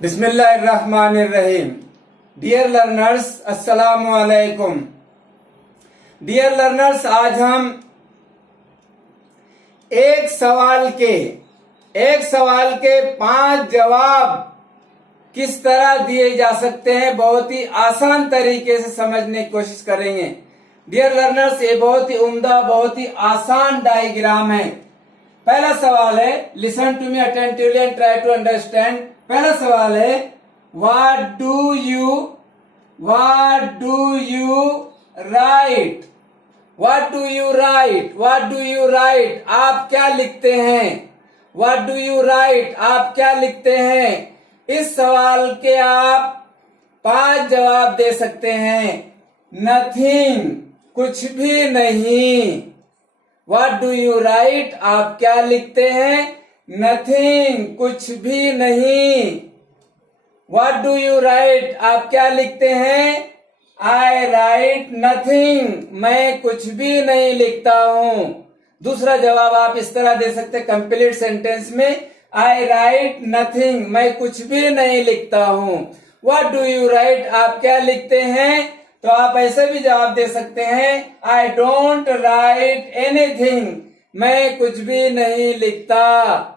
बिस्मिल्लाहिर्रहमानिर्रहीम। Dear learners, अस्सलामु अलैकुम। डियर लर्नर्स, आज हम एक सवाल के 5 जवाब किस तरह दिए जा सकते हैं, बहुत ही आसान तरीके से समझने की कोशिश करेंगे। डियर लर्नर्स, ये बहुत ही उम्दा, बहुत ही आसान डायग्राम है। पहला सवाल है, listen to me attentively and try to understand. पहला सवाल है, what do you write? What do you write? What do you write? आप क्या लिखते हैं? What do you write? आप क्या लिखते हैं? इस सवाल के आप 5 जवाब दे सकते हैं। नथिंग, कुछ भी नहीं। What do you write? आप क्या लिखते हैं? नथिंग, कुछ भी नहीं। What do you write? आप क्या लिखते हैं? आई राइट नथिंग, मैं कुछ भी नहीं लिखता हूं। दूसरा जवाब आप इस तरह दे सकते हैं कंप्लीट सेंटेंस में, आई राइट नथिंग, मैं कुछ भी नहीं लिखता हूं। What do you write? आप क्या लिखते हैं? तो आप ऐसे भी जवाब दे सकते हैं, आई डोंट राइट एनीथिंग, मैं कुछ भी नहीं लिखता।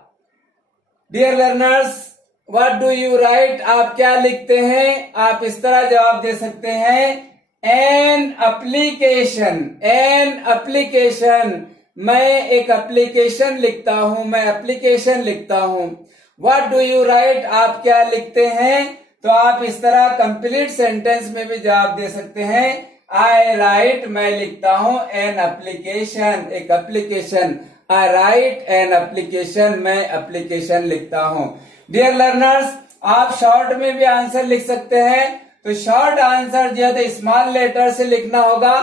Dear learners, what do you write? आप क्या लिखते हैं? आप इस तरह जवाब दे सकते हैं, एन एप्लीकेशन, मैं एक एप्लीकेशन लिखता हूं, मैं एप्लीकेशन लिखता हूं। What do you write? आप क्या लिखते हैं? तो आप इस तरह कंप्लीट सेंटेंस में भी जवाब दे सकते हैं, आई राइट, मैं लिखता हूं एन एप्लीकेशन, एक application. I right an application, मैं एप्लीकेशन लिखता हूं। डियर लर्नर्स, आप शॉर्ट में भी आंसर लिख सकते हैं। तो शॉर्ट आंसर जो है स्मॉल लेटर से लिखना होगा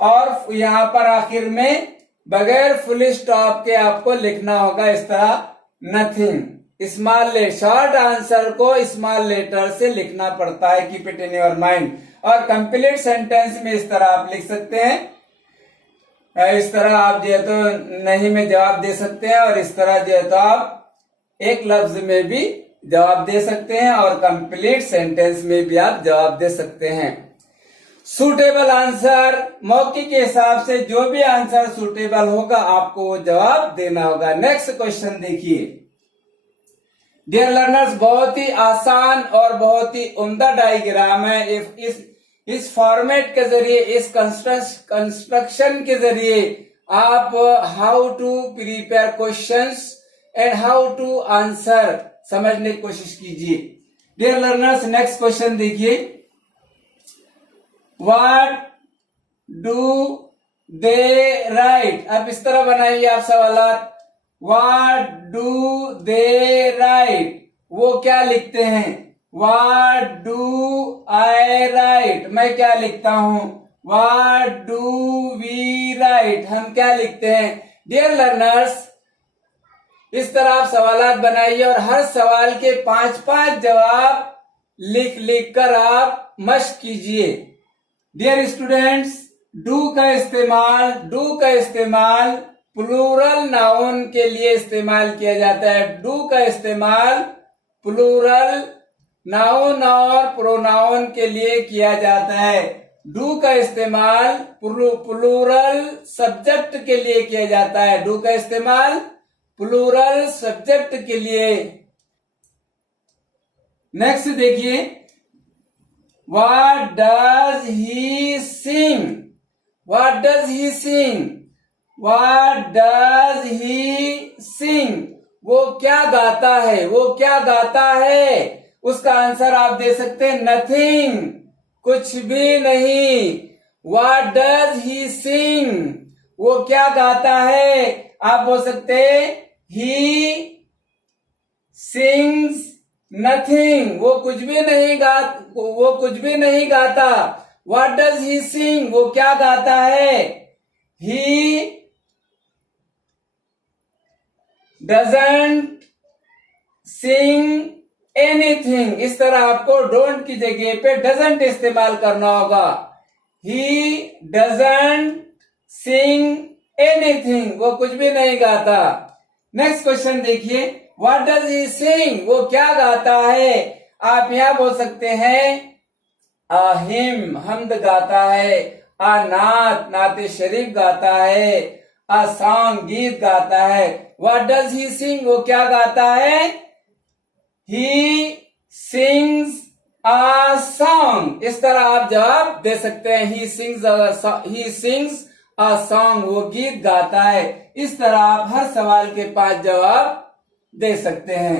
और यहाँ पर आखिर में बगैर फुल स्टॉप के आपको लिखना होगा इस तरह, नथिंग। शॉर्ट आंसर को स्मॉल लेटर से लिखना पड़ता है, keep it in your mind. और कंप्लीट सेंटेंस में इस तरह आप लिख सकते हैं, इस तरह आप जो है तो नहीं में जवाब दे सकते हैं, और इस तरह जो है तो आप एक लफ्ज में भी जवाब दे सकते हैं, और कंप्लीट सेंटेंस में भी आप जवाब दे सकते हैं। सूटेबल आंसर, मौके के हिसाब से जो भी आंसर सूटेबल होगा आपको वो जवाब देना होगा। नेक्स्ट क्वेश्चन देखिए। डियर लर्नर्स, बहुत ही आसान और बहुत ही उम्दा डायग्राम है। इस फॉर्मेट के जरिए, इस कंस्ट्रक्शन के जरिए आप how to prepare questions and how to answer समझने की कोशिश कीजिए। डियर लर्नर्स, नेक्स्ट क्वेश्चन देखिए। What do they write? अब इस तरह बनाइए आप सवालात। What do they write? वो क्या लिखते हैं? What do I write? मैं क्या लिखता हूं? What do we write? हम क्या लिखते हैं? डियर लर्नर्स, इस तरह आप सवालात बनाइए और हर सवाल के 5-5 जवाब लिख कर आप मश्क कीजिए। डियर स्टूडेंट्स, डू का इस्तेमाल प्लूरल नाउन के लिए इस्तेमाल किया जाता है। डू का इस्तेमाल प्लूरल नाउन और प्रोनाउन के लिए किया जाता है। डू का इस्तेमाल प्लूरल सब्जेक्ट के लिए किया जाता है। डू का इस्तेमाल प्लूरल सब्जेक्ट के लिए। नेक्स्ट देखिए, what does he sing? What does he sing? What does he sing? वो क्या गाता है? वो क्या गाता है? उसका आंसर आप दे सकते हैं, नथिंग, कुछ भी नहीं। What does he sing? वो क्या गाता है? आप बोल सकते हैं, ही सिंग्स नथिंग, वो कुछ भी नहीं गाता। What does he sing? वो क्या गाता है? He doesn't Singh anything. इस तरह आपको डोंट की जगह पे डजंट इस्तेमाल करना होगा। ही डजंट सिंग एनीथिंग, वो कुछ भी नहीं गाता। नेक्स्ट क्वेश्चन देखिए, व्हाट डज ही सिंग? वो क्या गाता है? आप यहाँ बोल सकते हैं a hymn, हमद गाता है, a नात, नाते शरीफ गाता है, a song, गीत गाता है। what does he sing, वो क्या गाता है? he sings a song। इस तरह आप जवाब दे सकते हैं, he sings a song, वो गीत गाता है। इस तरह आप हर सवाल के 5 जवाब दे सकते हैं।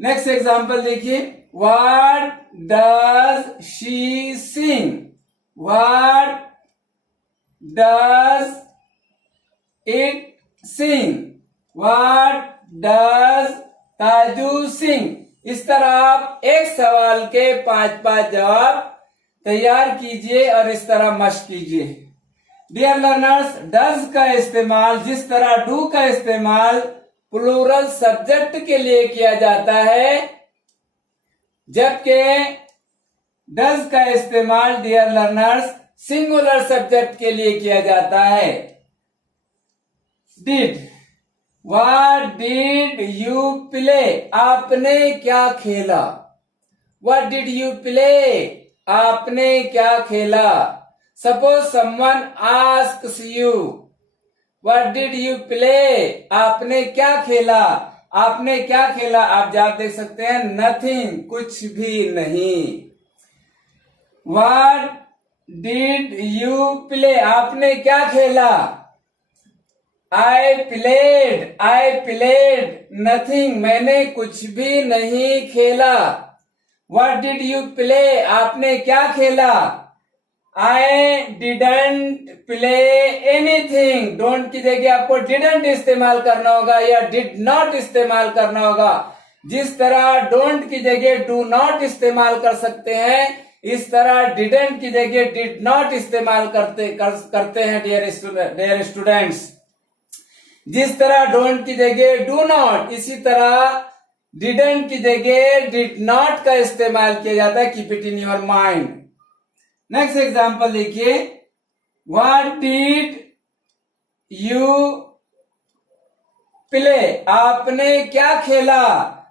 नेक्स्ट एग्जांपल देखिए, What does she sing? What does it sing? What does ताजू sing? इस तरह आप एक सवाल के 5-5 जवाब तैयार कीजिए और इस तरह मश्क कीजिए। डियर लर्नर्स, डज का इस्तेमाल जिस तरह डू का इस्तेमाल प्लूरल सब्जेक्ट के लिए किया जाता है, जबकि डज का इस्तेमाल डियर लर्नर्स सिंगुलर सब्जेक्ट के लिए किया जाता है। Did, what did you play, आपने क्या खेला। व्हाट डिड यू प्ले, आपने क्या खेला। Suppose someone asks you, what did you play, आपने क्या खेला। आपने क्या खेला, आप जवाब देख सकते हैं नथिंग, कुछ भी नहीं। व्हाट डिड यू प्ले, आपने क्या खेला। आई प्लेड नथिंग, मैंने कुछ भी नहीं खेला। व्हाट डिड यू प्ले, आपने क्या खेला। I didn't play anything, don't की जगह आपको डिडंट इस्तेमाल करना होगा या डिड नॉट इस्तेमाल करना होगा। जिस तरह डोंट की जगह डू नॉट इस्तेमाल कर सकते हैं, इस तरह डिडंट की जगह डिड नॉट इस्तेमाल करते हैं डियर स्टूडेंट्स। जिस तरह डोंट की जगह डू नॉट, इसी तरह डिडंट की जगह डिड नॉट का इस्तेमाल किया जाता है। Keep it in your mind. Next example देखिए, व्हाट डिड यू प्ले, आपने क्या खेला।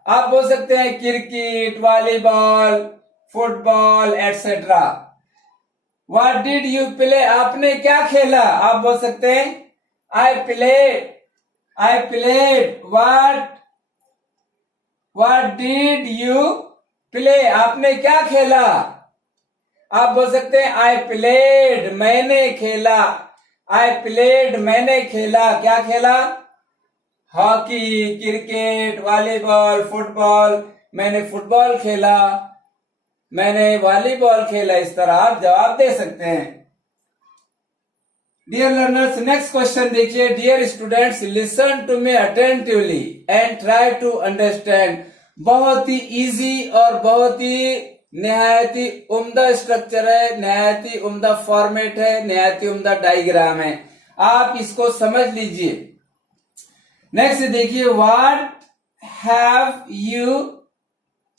आप बोल सकते हैं cricket, volleyball, football etcetera. What did you play, आपने क्या खेला। आप बोल सकते हैं I played. What did you play, आपने क्या खेला। आप बोल सकते हैं आई प्लेड, मैंने खेला। आई प्लेड, मैंने खेला, क्या खेला। हॉकी, क्रिकेट, वॉलीबॉल, फुटबॉल, मैंने फुटबॉल खेला, मैंने वॉलीबॉल खेला। इस तरह आप जवाब दे सकते हैं। डियर लर्नर्स, नेक्स्ट क्वेश्चन देखिए। Dear students, listen to me attentively and try to understand. बहुत ही इजी और बहुत ही नहायत ही उम्दा स्ट्रक्चर है, नहायत ही उम्दा फॉर्मेट है, नहायत ही उम्दा डायग्राम है। आप इसको समझ लीजिए। नेक्स्ट देखिए, व्हाट हैव यू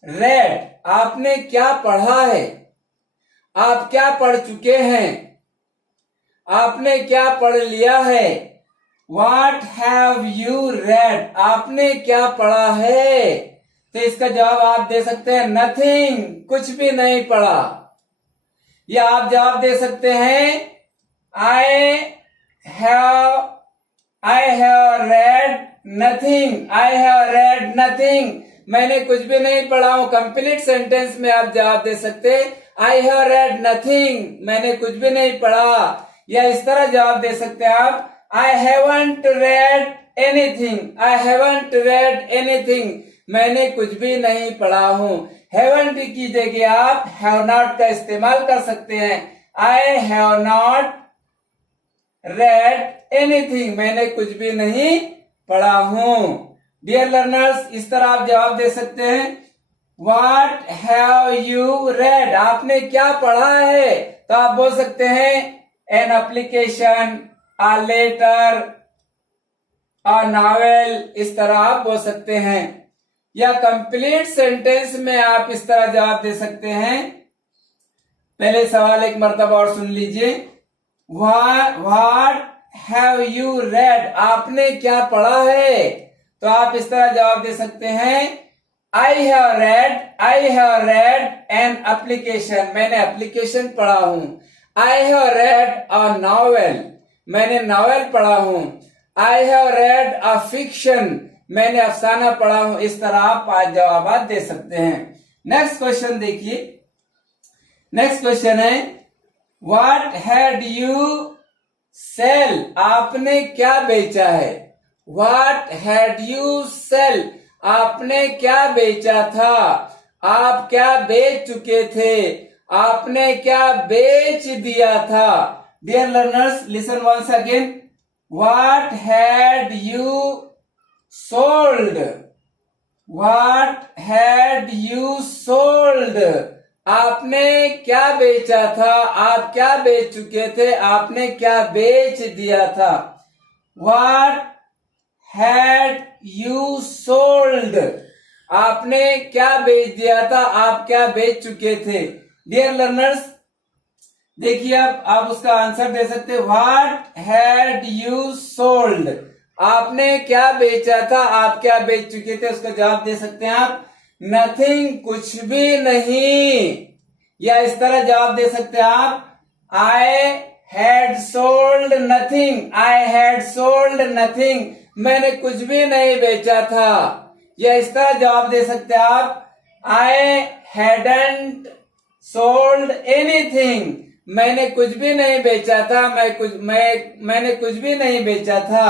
रेड, आपने क्या पढ़ा है। आप क्या पढ़ चुके हैं, आपने क्या पढ़ लिया है। व्हाट हैव यू रेड, आपने क्या पढ़ा है। तो इसका जवाब आप दे सकते हैं नथिंग, कुछ भी नहीं पढ़ा। या आप जवाब दे सकते हैं आई हैव रेड नथिंग, मैंने कुछ भी नहीं पढ़ा हूं। कंप्लीट सेंटेंस में आप जवाब दे सकते हैं आई हैव रेड नथिंग, मैंने कुछ भी नहीं पढ़ा। या इस तरह जवाब दे सकते हैं आप आई हैवंट रेड एनीथिंग, मैंने कुछ भी नहीं पढ़ा हूं। हैवंट की जगह आप हैव नॉट का इस्तेमाल कर सकते हैं। I have not red anything, मैंने कुछ भी नहीं पढ़ा हूं। डियर लर्नर्स, इस तरह आप जवाब दे सकते हैं व्हाट हैव यू रेड, आपने क्या पढ़ा है। तो आप बोल सकते हैं an application, a letter, a novel, इस तरह आप बोल सकते हैं। या कंप्लीट सेंटेंस में आप इस तरह जवाब दे सकते हैं। पहले सवाल एक मर्तबा और सुन लीजिए। व्हाट हैव यू रेड, आपने क्या पढ़ा है। तो आप इस तरह जवाब दे सकते हैं I have read an application, मैंने एप्लीकेशन पढ़ा हूं. I have read a novel, मैंने नॉवेल पढ़ा हूं. I have read a fiction, मैंने अफसाना पढ़ा हूं. इस तरह आप 5 जवाब दे सकते हैं. नेक्स्ट क्वेश्चन देखिए. नेक्स्ट क्वेश्चन है What had you sell, आपने क्या बेचा है. What had you sell, आपने क्या बेचा था. आप क्या बेच चुके थे. आपने क्या बेच दिया था. Dear learners, listen once again. What had you sold, what had you sold, आपने क्या बेचा था. आप क्या बेच चुके थे. आपने क्या बेच दिया था. What had you sold, आपने क्या बेच दिया था. आप क्या बेच चुके थे. डियर लर्नर्स, देखिए आप उसका आंसर दे सकते हैं. What had you sold, आपने क्या बेचा था. आप क्या बेच चुके थे. उसका जवाब दे सकते हैं आप नथिंग, कुछ भी नहीं. या इस तरह जवाब दे सकते हैं आप I had sold nothing, I had sold nothing, मैंने कुछ भी नहीं बेचा था. या इस तरह जवाब दे सकते हैं आप I hadn't sold anything, मैंने कुछ भी नहीं बेचा था. मैंने कुछ भी नहीं बेचा था.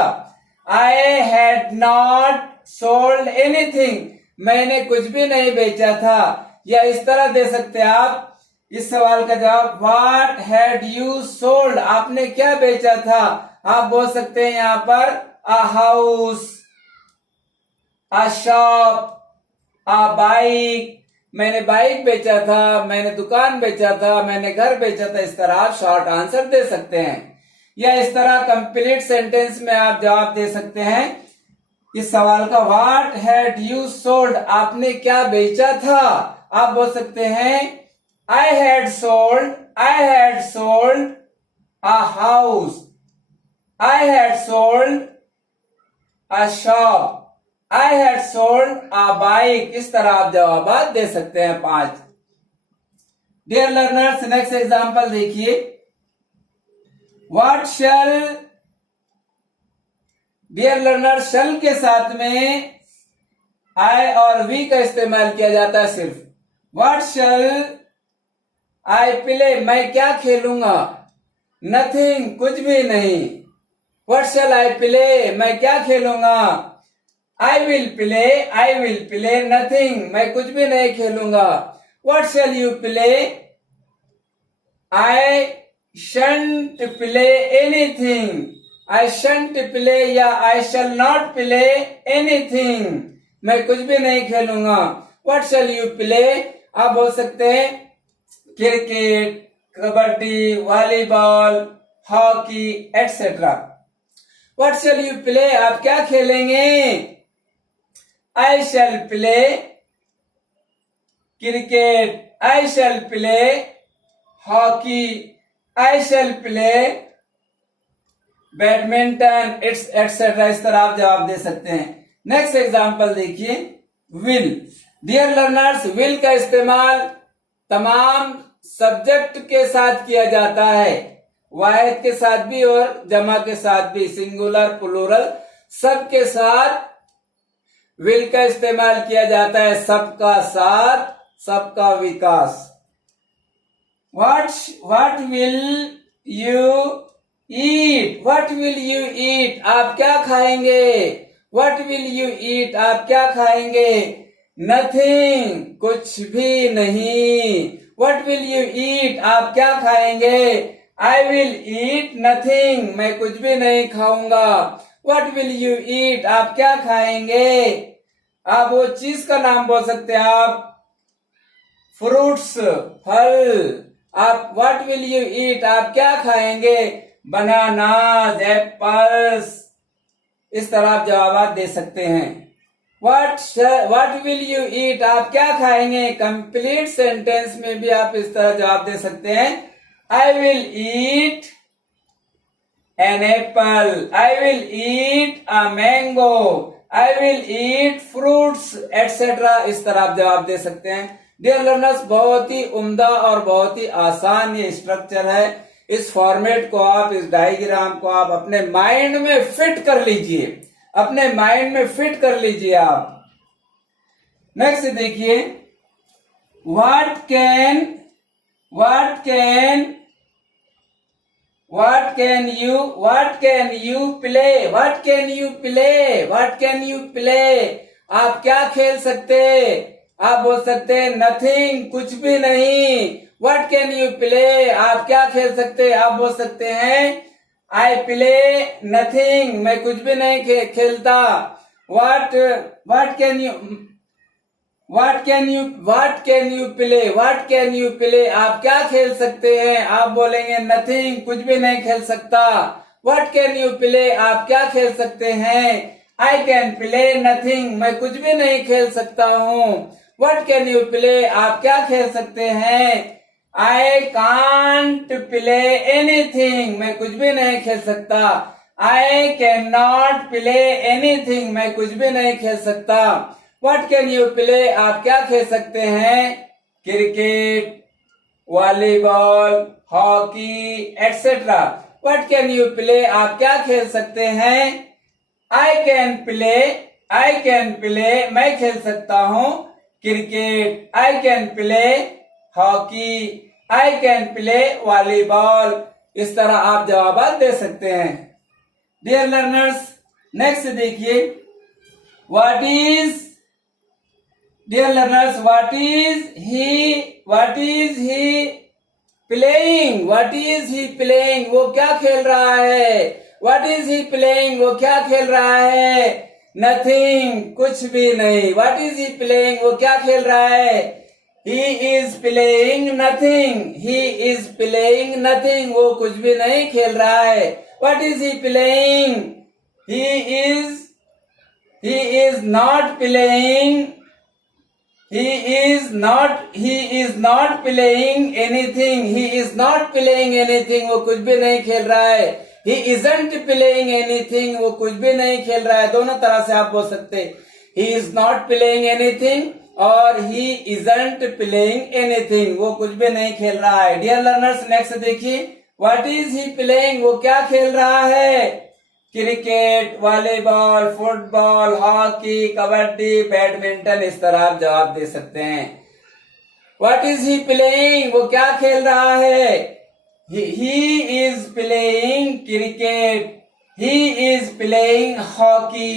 I had not sold anything, मैंने कुछ भी नहीं बेचा था. या इस तरह दे सकते हैं आप इस सवाल का जवाब What had you sold, आपने क्या बेचा था. आप बोल सकते हैं यहां पर a house, a shop, a bike, मैंने बाइक बेचा था. मैंने दुकान बेचा था. मैंने घर बेचा था. इस तरह आप शॉर्ट आंसर दे सकते हैं. या इस तरह कंप्लीट सेंटेंस में आप जवाब दे सकते हैं इस सवाल का What had you sold, आपने क्या बेचा था. आप बोल सकते हैं I had sold a house, I had sold a shop, I had sold a bike. इस तरह आप जवाब दे सकते हैं 5. डियर लर्नर्स, नेक्स्ट एग्जांपल देखिए. What shall, डियर लर्नर, शल के साथ में I और we का इस्तेमाल किया जाता है सिर्फ. What shall I play, मैं क्या खेलूंगा. Nothing, कुछ भी नहीं. What shall I play, मैं क्या खेलूंगा. I will play nothing, मैं कुछ भी नहीं खेलूंगा. What shall you play, I shan't play anything, I shan't play या I shall not play anything, मैं कुछ भी नहीं खेलूंगा. What shall you play, आप बोल सकते हैं cricket, kabaddi, volleyball, hockey etcetera. What shall you play, आप क्या खेलेंगे. I shall play cricket, I shall play hockey, I shall play badminton etcetera. इस तरह आप जवाब दे सकते हैं. नेक्स्ट एग्जांपल देखिए. विल. डियर लर्नर्स, विल का इस्तेमाल तमाम सब्जेक्ट के साथ किया जाता है. वाहिद के साथ भी और जमा के साथ भी, सिंगुलर प्लूरल सबके साथ विल का इस्तेमाल किया जाता है. सबका साथ, सबका विकास. What will you eat, what will you eat, आप क्या खाएंगे. What will you eat, आप क्या खाएंगे. Nothing, कुछ भी नहीं. What will you eat, आप क्या खाएंगे. I will eat nothing, मैं कुछ भी नहीं खाऊंगा. What will you eat, आप क्या खाएंगे. आप वो चीज का नाम बोल सकते हैं आप फ्रूट्स, फल. आप what will you eat, आप क्या खाएंगे. Bananas, apples. इस तरह आप जवाब दे सकते हैं. What will you eat, आप क्या खाएंगे. कंप्लीट सेंटेंस में भी आप इस तरह जवाब दे सकते हैं. I will eat an apple, I will eat a mango, I will eat fruits etcetera. इस तरह आप जवाब दे सकते हैं। डियर लर्नर्स, बहुत ही उम्दा और बहुत ही आसान ये स्ट्रक्चर है। इस फॉर्मेट को आप, इस डायग्राम को आप अपने माइंड में फिट कर लीजिए, अपने माइंड में फिट कर लीजिए आप। नेक्स्ट देखिए, what can you play? आप क्या खेल सकते? आप बोल सकते हैं नथिंग, कुछ भी नहीं। What can you play? आप क्या खेल सकते? आप बोल सकते हैं आई प्ले नथिंग, मैं कुछ भी नहीं खेलता। What can you play? आप क्या खेल सकते हैं? आप बोलेंगे नथिंग, कुछ भी नहीं खेल सकता। What can you play? आप क्या खेल सकते हैं? आई कैन प्ले नथिंग, मैं कुछ भी नहीं खेल सकता हूँ। What can you play? आप क्या खेल सकते हैं? आई कांट प्ले एनीथिंग, मैं कुछ भी नहीं खेल सकता। आई कैन नॉट प्ले एनीथिंग, मैं कुछ भी नहीं खेल सकता। What can you play? आप क्या खेल सकते हैं? Cricket, volleyball, hockey etcetera. What can you play? आप क्या खेल सकते हैं? आई कैन प्ले, मैं खेल सकता हूँ cricket. I can play hockey, I can play volleyball. इस तरह आप जवाब दे सकते हैं। डियर लर्नर्स, नेक्स्ट देखिए, व्हाट इज ही प्लेइंग? वो क्या खेल रहा है? What is he playing? वो क्या खेल रहा है? नथिंग, कुछ भी नहीं। What is he playing? वो क्या खेल रहा है? ही इज प्लेइंग नथिंग, वो कुछ भी नहीं खेल रहा है। What is he playing? He is not playing anything, वो कुछ भी नहीं खेल रहा है। ही इजंट प्लेइंग एनीथिंग, वो कुछ भी नहीं खेल रहा है। दोनों तरह से आप बोल सकते हैं, he is not playing anything और ही इजंट प्लेइंग एनीथिंग, वो कुछ भी नहीं खेल रहा है। डियर लर्नर्स, नेक्स्ट देखिए, व्हाट इज ही प्लेइंग? वो क्या खेल रहा है? Cricket, volleyball, football, hockey, kabaddi, badminton. इस तरह आप जवाब दे सकते हैं। What is he playing? वो क्या खेल रहा है? He is playing cricket, he is playing hockey,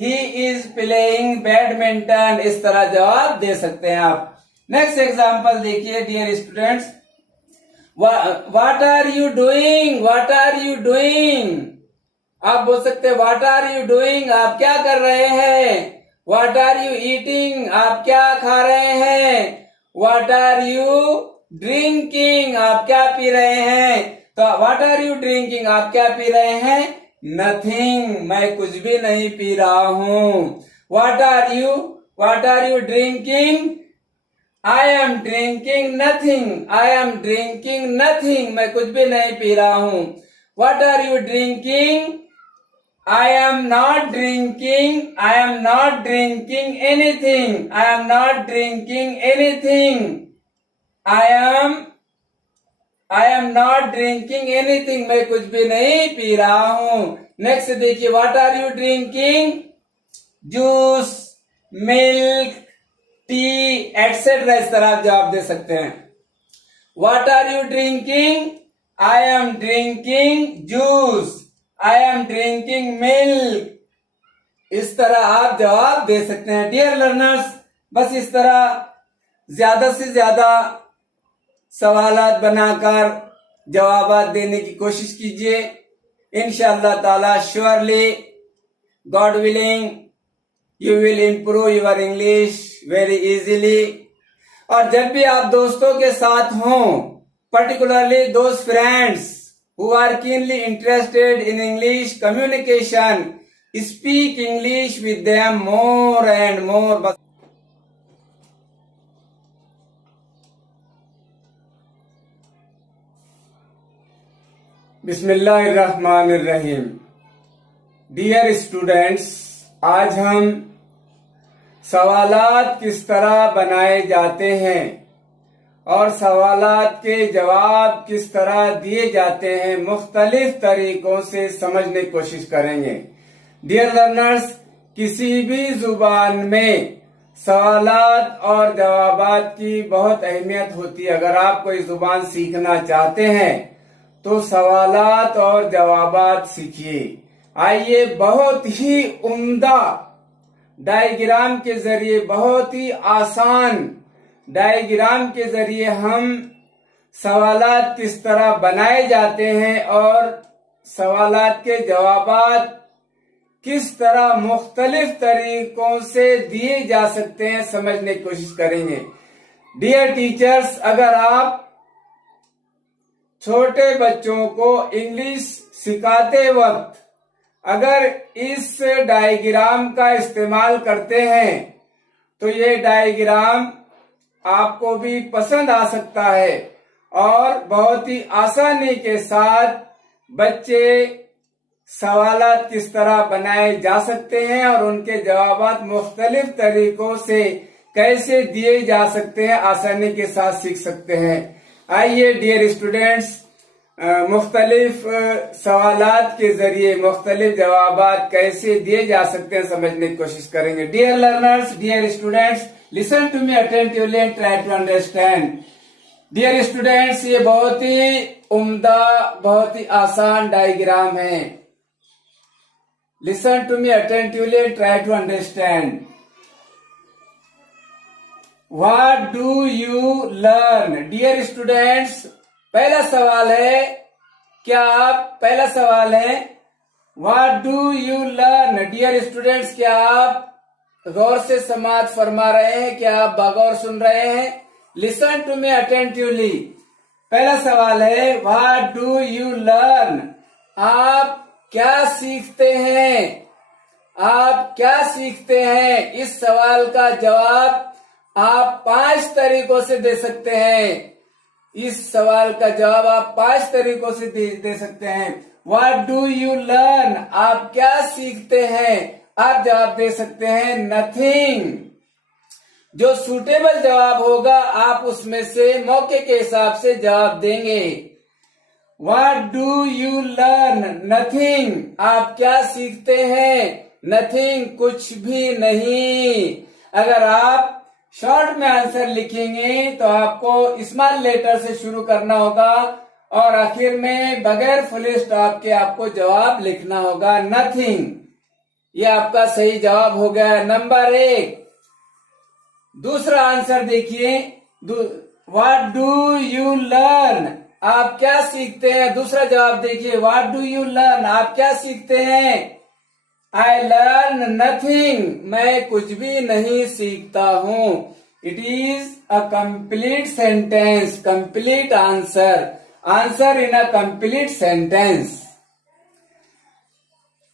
he is playing badminton. इस तरह जवाब दे सकते हैं आप। नेक्स्ट एग्जाम्पल देखिए dear students, what are you doing? आप बोल सकते हैं व्हाट आर यू डूइंग? आप क्या कर रहे हैं? What are you eating? आप क्या खा रहे हैं? What are you drinking? आप क्या पी रहे हैं? तो व्हाट आर यू ड्रिंकिंग? आप क्या पी रहे हैं? नथिंग, मैं कुछ भी नहीं पी रहा हूँ। What are you drinking? I am drinking nothing, मैं कुछ भी नहीं पी रहा हूँ। What are you drinking? I am not drinking anything. I am not drinking anything. मैं कुछ भी नहीं पी रहा हूँ। नेक्स्ट देखिए, what are you drinking? Juice, milk, T etcetera. इस तरह आप जवाब दे सकते हैं। What are you drinking? I am drinking juice. I am drinking milk. इस तरह आप जवाब दे सकते हैं। डियर लर्नर्स, बस इस तरह ज्यादा से ज्यादा सवालात बनाकर जवाब देने की कोशिश कीजिए। इंशाअल्लाह ताला surely, God willing, you will improve your English very easily. और जब भी आप दोस्तों के साथ हों, particularly those friends who are keenly interested in English communication, speak English with them more and more. Bismillahirrahmanirrahim. Dear students, आज हम सवालात किस तरह बनाए जाते हैं और सवालात के जवाब किस तरह दिए जाते हैं मुख्तलिफ तरीकों से समझने की कोशिश करेंगे। डियर लर्नर्स, किसी भी जुबान में सवालात और जवाबात की बहुत अहमियत होती है। अगर आप कोई जुबान सीखना चाहते हैं तो सवालात और जवाबात सीखिए। आइए बहुत ही उम्दा डायग्राम के जरिए, बहुत ही आसान डायग्राम के जरिए हम सवालात किस तरह बनाए जाते हैं और सवालात के जवाबात किस तरह मुख्तलिफ तरीकों से दिए जा सकते हैं समझने की कोशिश करेंगे। डियर टीचर्स, अगर आप छोटे बच्चों को इंग्लिश सिखाते वक्त अगर इस डायग्राम का इस्तेमाल करते हैं तो ये डायग्राम आपको भी पसंद आ सकता है और बहुत ही आसानी के साथ बच्चे सवालात किस तरह बनाए जा सकते हैं और उनके जवाबात मुख्तलिफ तरीकों से कैसे दिए जा सकते हैं आसानी के साथ सीख सकते हैं। आइए डियर स्टूडेंट्स, मुख्तलिफ सवालात के जरिए मुख्तलिफ जवाबात कैसे दिए जा सकते हैं समझने की कोशिश करेंगे। Dear learners, dear students, listen to me attentively and try to understand. Dear students, ये बहुत ही उम्दा, बहुत ही आसान डायग्राम है। Listen to me attentively and try to understand. What do you learn? Dear students, पहला सवाल है, पहला सवाल है what do you learn? Dear students, क्या आप गौर से समाअत फरमा रहे हैं? क्या आप बगौर सुन रहे हैं? Listen to me attentively. पहला सवाल है व्हाट डू यू लर्न? आप क्या सीखते हैं? आप क्या सीखते हैं? इस सवाल का जवाब आप 5 तरीकों से दे सकते हैं। इस सवाल का जवाब आप 5 तरीकों से दे सकते हैं। What do you learn? आप क्या सीखते हैं? आप जवाब दे सकते हैं नथिंग। जो सूटेबल जवाब होगा आप उसमें से मौके के हिसाब से जवाब देंगे। What do you learn? Nothing. आप क्या सीखते हैं? नथिंग, कुछ भी नहीं। अगर आप शॉर्ट में आंसर लिखेंगे तो आपको स्मॉल लेटर से शुरू करना होगा और आखिर में बगैर फुल स्टॉप के आपको जवाब लिखना होगा नथिंग। ये आपका सही जवाब हो गया नंबर 1। दूसरा आंसर देखिए, व्हाट डू यू लर्न? आप क्या सीखते हैं? दूसरा जवाब देखिए, व्हाट डू यू लर्न? आप क्या सीखते हैं? I learn nothing. मैं कुछ भी नहीं सीखता हूं। It is a complete sentence, complete answer, answer in a complete sentence.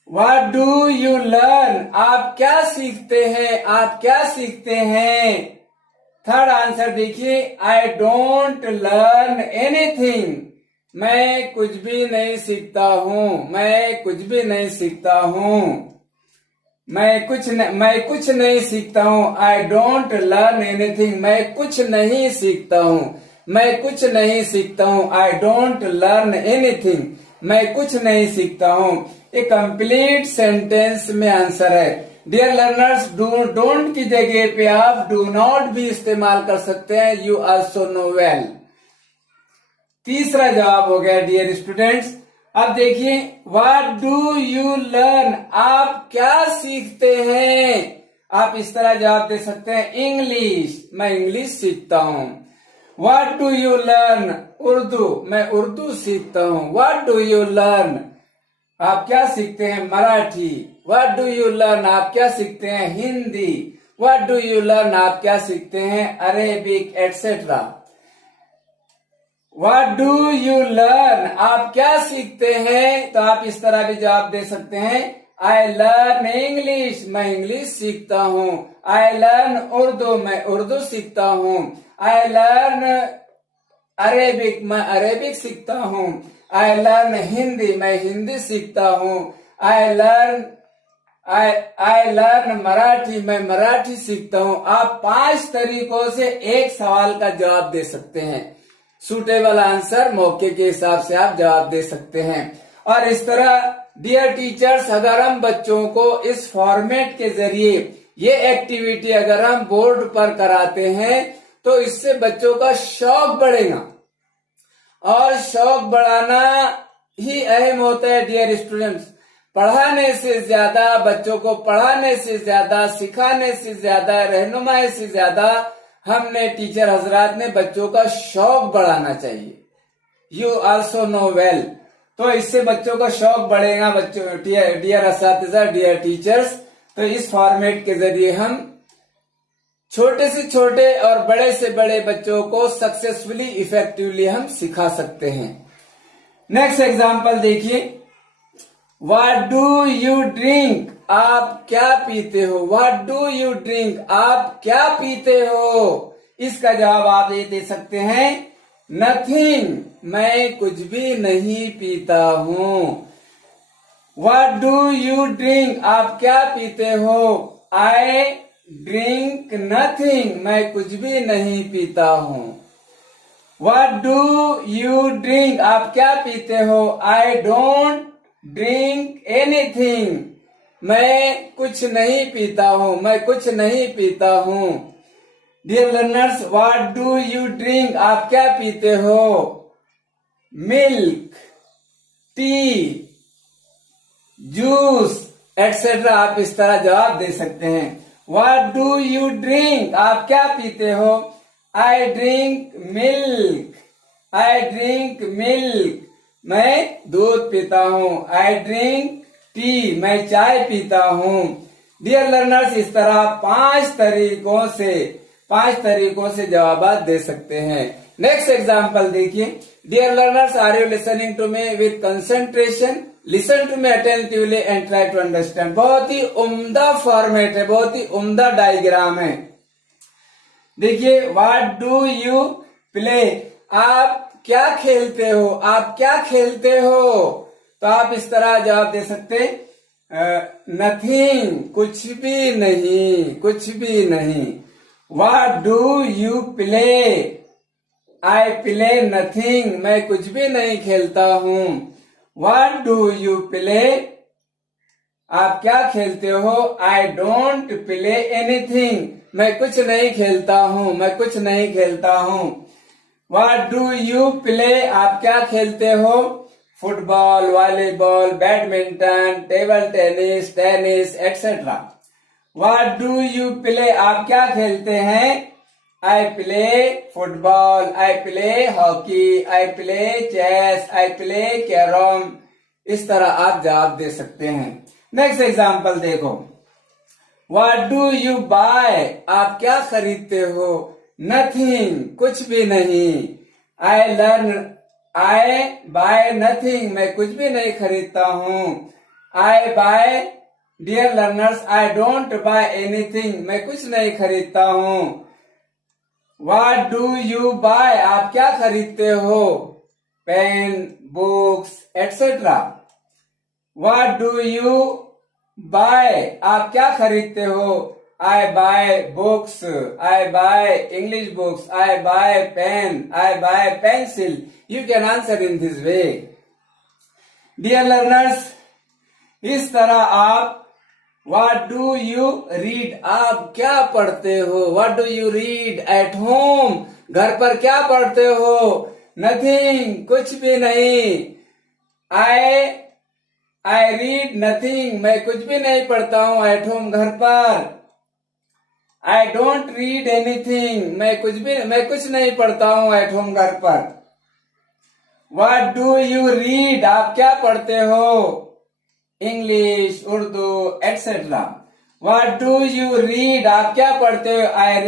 What do you learn? आप क्या सीखते हैं? आप क्या सीखते हैं? थर्ड आंसर देखिए, आई डोंट लर्न एनीथिंग। मैं कुछ भी नहीं सीखता हूं। मैं कुछ भी नहीं सीखता हूं। मैं कुछ नहीं सीखता हूं। I don't learn anything. मैं कुछ नहीं सीखता हूं। मैं कुछ नहीं सीखता हूं। I don't learn anything. मैं कुछ नहीं सीखता हूं। ये कंप्लीट सेंटेंस में आंसर है। डियर लर्नर्स, डोंट की जगह पे आप डू नॉट भी इस्तेमाल कर सकते हैं। You also know well. तीसरा जवाब हो गया डियर स्टूडेंट्स। अब देखिए, व्हाट डू यू लर्न? आप क्या सीखते हैं? आप इस तरह जवाब दे सकते हैं, इंग्लिश। मैं इंग्लिश सीखता हूं। What do you learn? Urdu. मैं उर्दू सीखता हूं। What do you learn? आप क्या सीखते हैं? Marathi. What do you learn? आप क्या सीखते हैं? Hindi. What do you learn? आप क्या सीखते हैं? Arabic etcetera. What do you learn? आप क्या सीखते हैं? तो आप इस तरह भी जवाब दे सकते हैं, आई लर्न इंग्लिश। मैं इंग्लिश सीखता हूँ। I learn Urdu. मैं उर्दू सीखता हूँ। I learn Arabic. मैं अरेबिक सीखता हूँ। I learn Hindi. मैं हिंदी सीखता हूँ। I learn I learn Marathi, मैं मराठी सीखता हूं। आप 5 तरीकों से एक सवाल का जवाब दे सकते हैं। सूटेबल आंसर मौके के हिसाब से आप जवाब दे सकते हैं। और इस तरह डियर टीचर्स, अगर हम बच्चों को इस फॉर्मेट के जरिए ये एक्टिविटी अगर हम बोर्ड पर कराते हैं तो इससे बच्चों का शौक बढ़ेगा, और शौक बढ़ाना ही अहम होता है डियर स्टूडेंट्स। पढ़ाने से ज्यादा, बच्चों को पढ़ाने से ज्यादा, सिखाने से ज्यादा, रहनुमाई से ज्यादा हमने टीचर हजरात ने बच्चों का शौक बढ़ाना चाहिए। You also know well. तो इससे बच्चों का शौक बढ़ेगा। बच्चों, डियर असातिज़ा, डियर टीचर्स, तो इस फॉर्मेट के जरिए हम छोटे से छोटे और बड़े से बड़े बच्चों को सक्सेसफुली, इफेक्टिवली हम सिखा सकते हैं। नेक्स्ट एग्जाम्पल देखिए। व्हाट डू यू ड्रिंक, आप क्या पीते हो। व्हाट डू यू ड्रिंक, आप क्या पीते हो। इसका जवाब आप ये दे सकते हैं, नथिंग, मैं कुछ भी नहीं पीता हूं। व्हाट डू यू ड्रिंक, आप क्या पीते हो। आई ड्रिंक नथिंग, मैं कुछ भी नहीं पीता हूं। व्हाट डू यू ड्रिंक, आप क्या पीते हो। आई डोंट ड्रिंक एनीथिंग, मैं कुछ नहीं पीता हूं, मैं कुछ नहीं पीता हूं। Dear learners, what do you drink, आप क्या पीते हो। मिल्क, टी, जूस एटसेट्रा, आप इस तरह जवाब दे सकते हैं। व्हाट डू यू ड्रिंक, आप क्या पीते हो। I drink milk, I drink milk, मैं दूध पीता हूं। आई ड्रिंक टी, मैं चाय पीता हूं। डियर लर्नर्स, इस तरह 5 तरीकों से जवाब दे सकते हैं। नेक्स्ट एग्जाम्पल देखिए। Dear learners, are you listening to me with concentration. Listen to me attentively and try to understand. बहुत ही उम्दा फॉर्मेट है, बहुत ही उम्दा डायग्राम है। देखिए, व्हाट डू यू प्ले, आप क्या खेलते हो, आप क्या खेलते हो। तो आप इस तरह जवाब दे सकते, नथिंग, कुछ भी नहीं, कुछ भी नहीं। What do you play, I play nothing, मैं कुछ भी नहीं खेलता हूं। व्हाट डू यू प्ले, आप क्या खेलते हो। आई डोंट प्ले एनीथिंग, मैं कुछ नहीं खेलता हूं, मैं कुछ नहीं खेलता हूं। व्हाट डू यू प्ले, आप क्या खेलते हो। Football, volleyball, badminton, table tennis, tennis etcetera. What do you play, आप क्या खेलते हैं। I play football, I play hockey, I play chess, I play carrom. इस तरह आप जवाब दे सकते हैं। नेक्स्ट एग्जाम्पल देखो। व्हाट डू यू बाय, आप क्या खरीदते हो। नथिंग, कुछ भी नहीं। आई बाय नथिंग, मैं कुछ भी नहीं खरीदता हूं। I buy, dear learners, I don't buy anything, मैं कुछ नहीं खरीदता हूं। व्हाट डू यू बाय, आप क्या खरीदते हो। Pen, books etcetera. What do you buy, आप क्या खरीदते हो। I buy books, I buy English books, I buy pen, I buy pencil. You can answer in this way. Dear learners, इस तरह आप व्हाट डू यू रीड, आप क्या पढ़ते हो। What do you read at home, घर पर क्या पढ़ते हो। नथिंग, कुछ भी नहीं। आई रीड नथिंग, मैं कुछ भी नहीं पढ़ता हूं एट होम, घर पर। आई डोंट रीड एनीथिंग, मैं कुछ नहीं पढ़ता हूं एट होम, घर पर। व्हाट डू यू रीड, आप क्या पढ़ते हो। English, Urdu etcetera. What do you read, आप क्या पढ़ते हो। I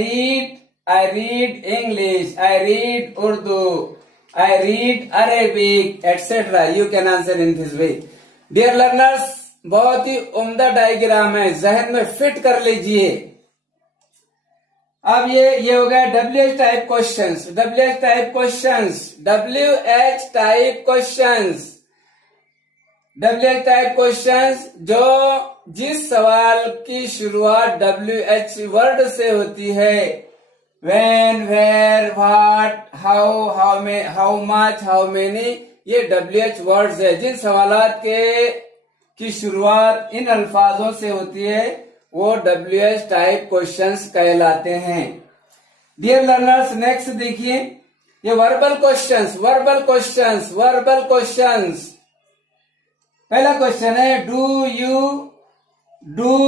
read English, I read Urdu, I read Arabic etcetera. You can answer in this way. Dear learners, बहुत ही उम्दा डायग्राम है, जहन में फिट कर लीजिए। अब ये हो गया WH type questions. WH type questions WH type questions जो जिस सवाल की शुरुआत WH वर्ड से होती है, when, where, what, how much, how many, ये WH वर्ड्स है। जिन सवालात की शुरुआत इन अल्फाजों से होती है वो WH टाइप क्वेश्चंस कहलाते हैं। डियर लर्नर्स, नेक्स्ट देखिए, ये वर्बल क्वेश्चंस। पहला क्वेश्चन है डू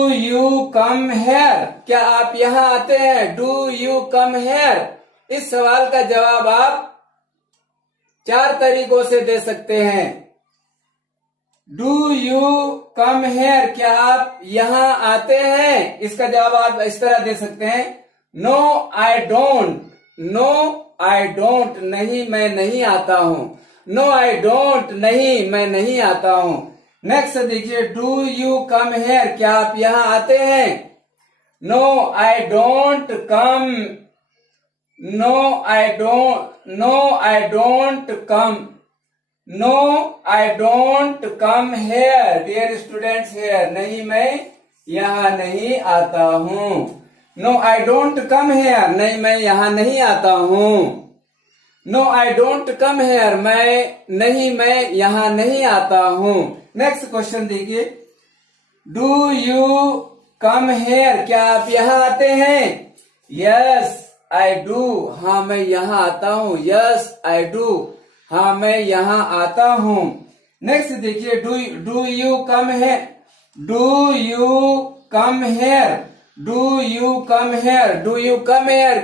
यू कम हेयर, क्या आप यहां आते हैं? डू यू कम हेयर, इस सवाल का जवाब आप 4 तरीकों से दे सकते हैं। डू यू कम हेयर, क्या आप यहां आते हैं, इसका जवाब आप इस तरह दे सकते हैं, नो आई डोंट, नहीं मैं नहीं आता हूं। नो आई डोंट, नहीं मैं नहीं आता हूं। नेक्स्ट देखिए, डू यू कम हेयर, क्या आप यहां आते हैं? No I don't come, no I don't come here. Dear students, here, नहीं मैं यहां नहीं आता हूं। No I don't come here, नहीं मैं यहां नहीं आता हूं। No I don't come here, मैं यहां नहीं आता हूं। नेक्स्ट क्वेश्चन देखिए, डू यू कम हेयर, क्या आप यहां आते हैं? यस आई डू, हाँ मैं यहां आता हूं। यस आई डू, हाँ मैं यहां आता हूं। नेक्स्ट देखिए, डू यू कम हेयर,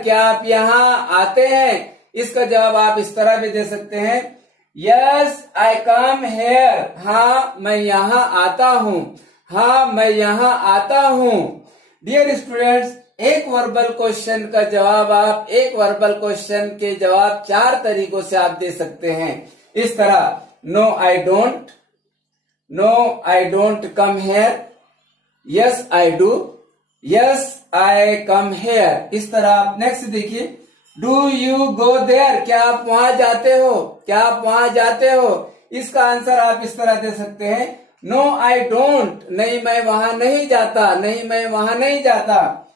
क्या आप यहां आते हैं? इसका जवाब आप इस तरह भी दे सकते हैं, यस आई कम हेयर, हाँ मैं यहां आता हूं। हाँ मैं यहां आता हूं। डियर स्टूडेंट्स, एक वर्बल क्वेश्चन का जवाब आप, एक वर्बल क्वेश्चन के जवाब 4 तरीकों से आप दे सकते हैं। इस तरह, no I don't come here, yes I do, yes I come here, इस तरह आप। नेक्स्ट देखिए, डू यू गो देयर, क्या आप वहां जाते हो? क्या आप वहां जाते हो? इसका आंसर आप इस तरह दे सकते हैं, नो आई डोंट, नहीं मैं वहां नहीं जाता, नहीं मैं वहां नहीं जाता।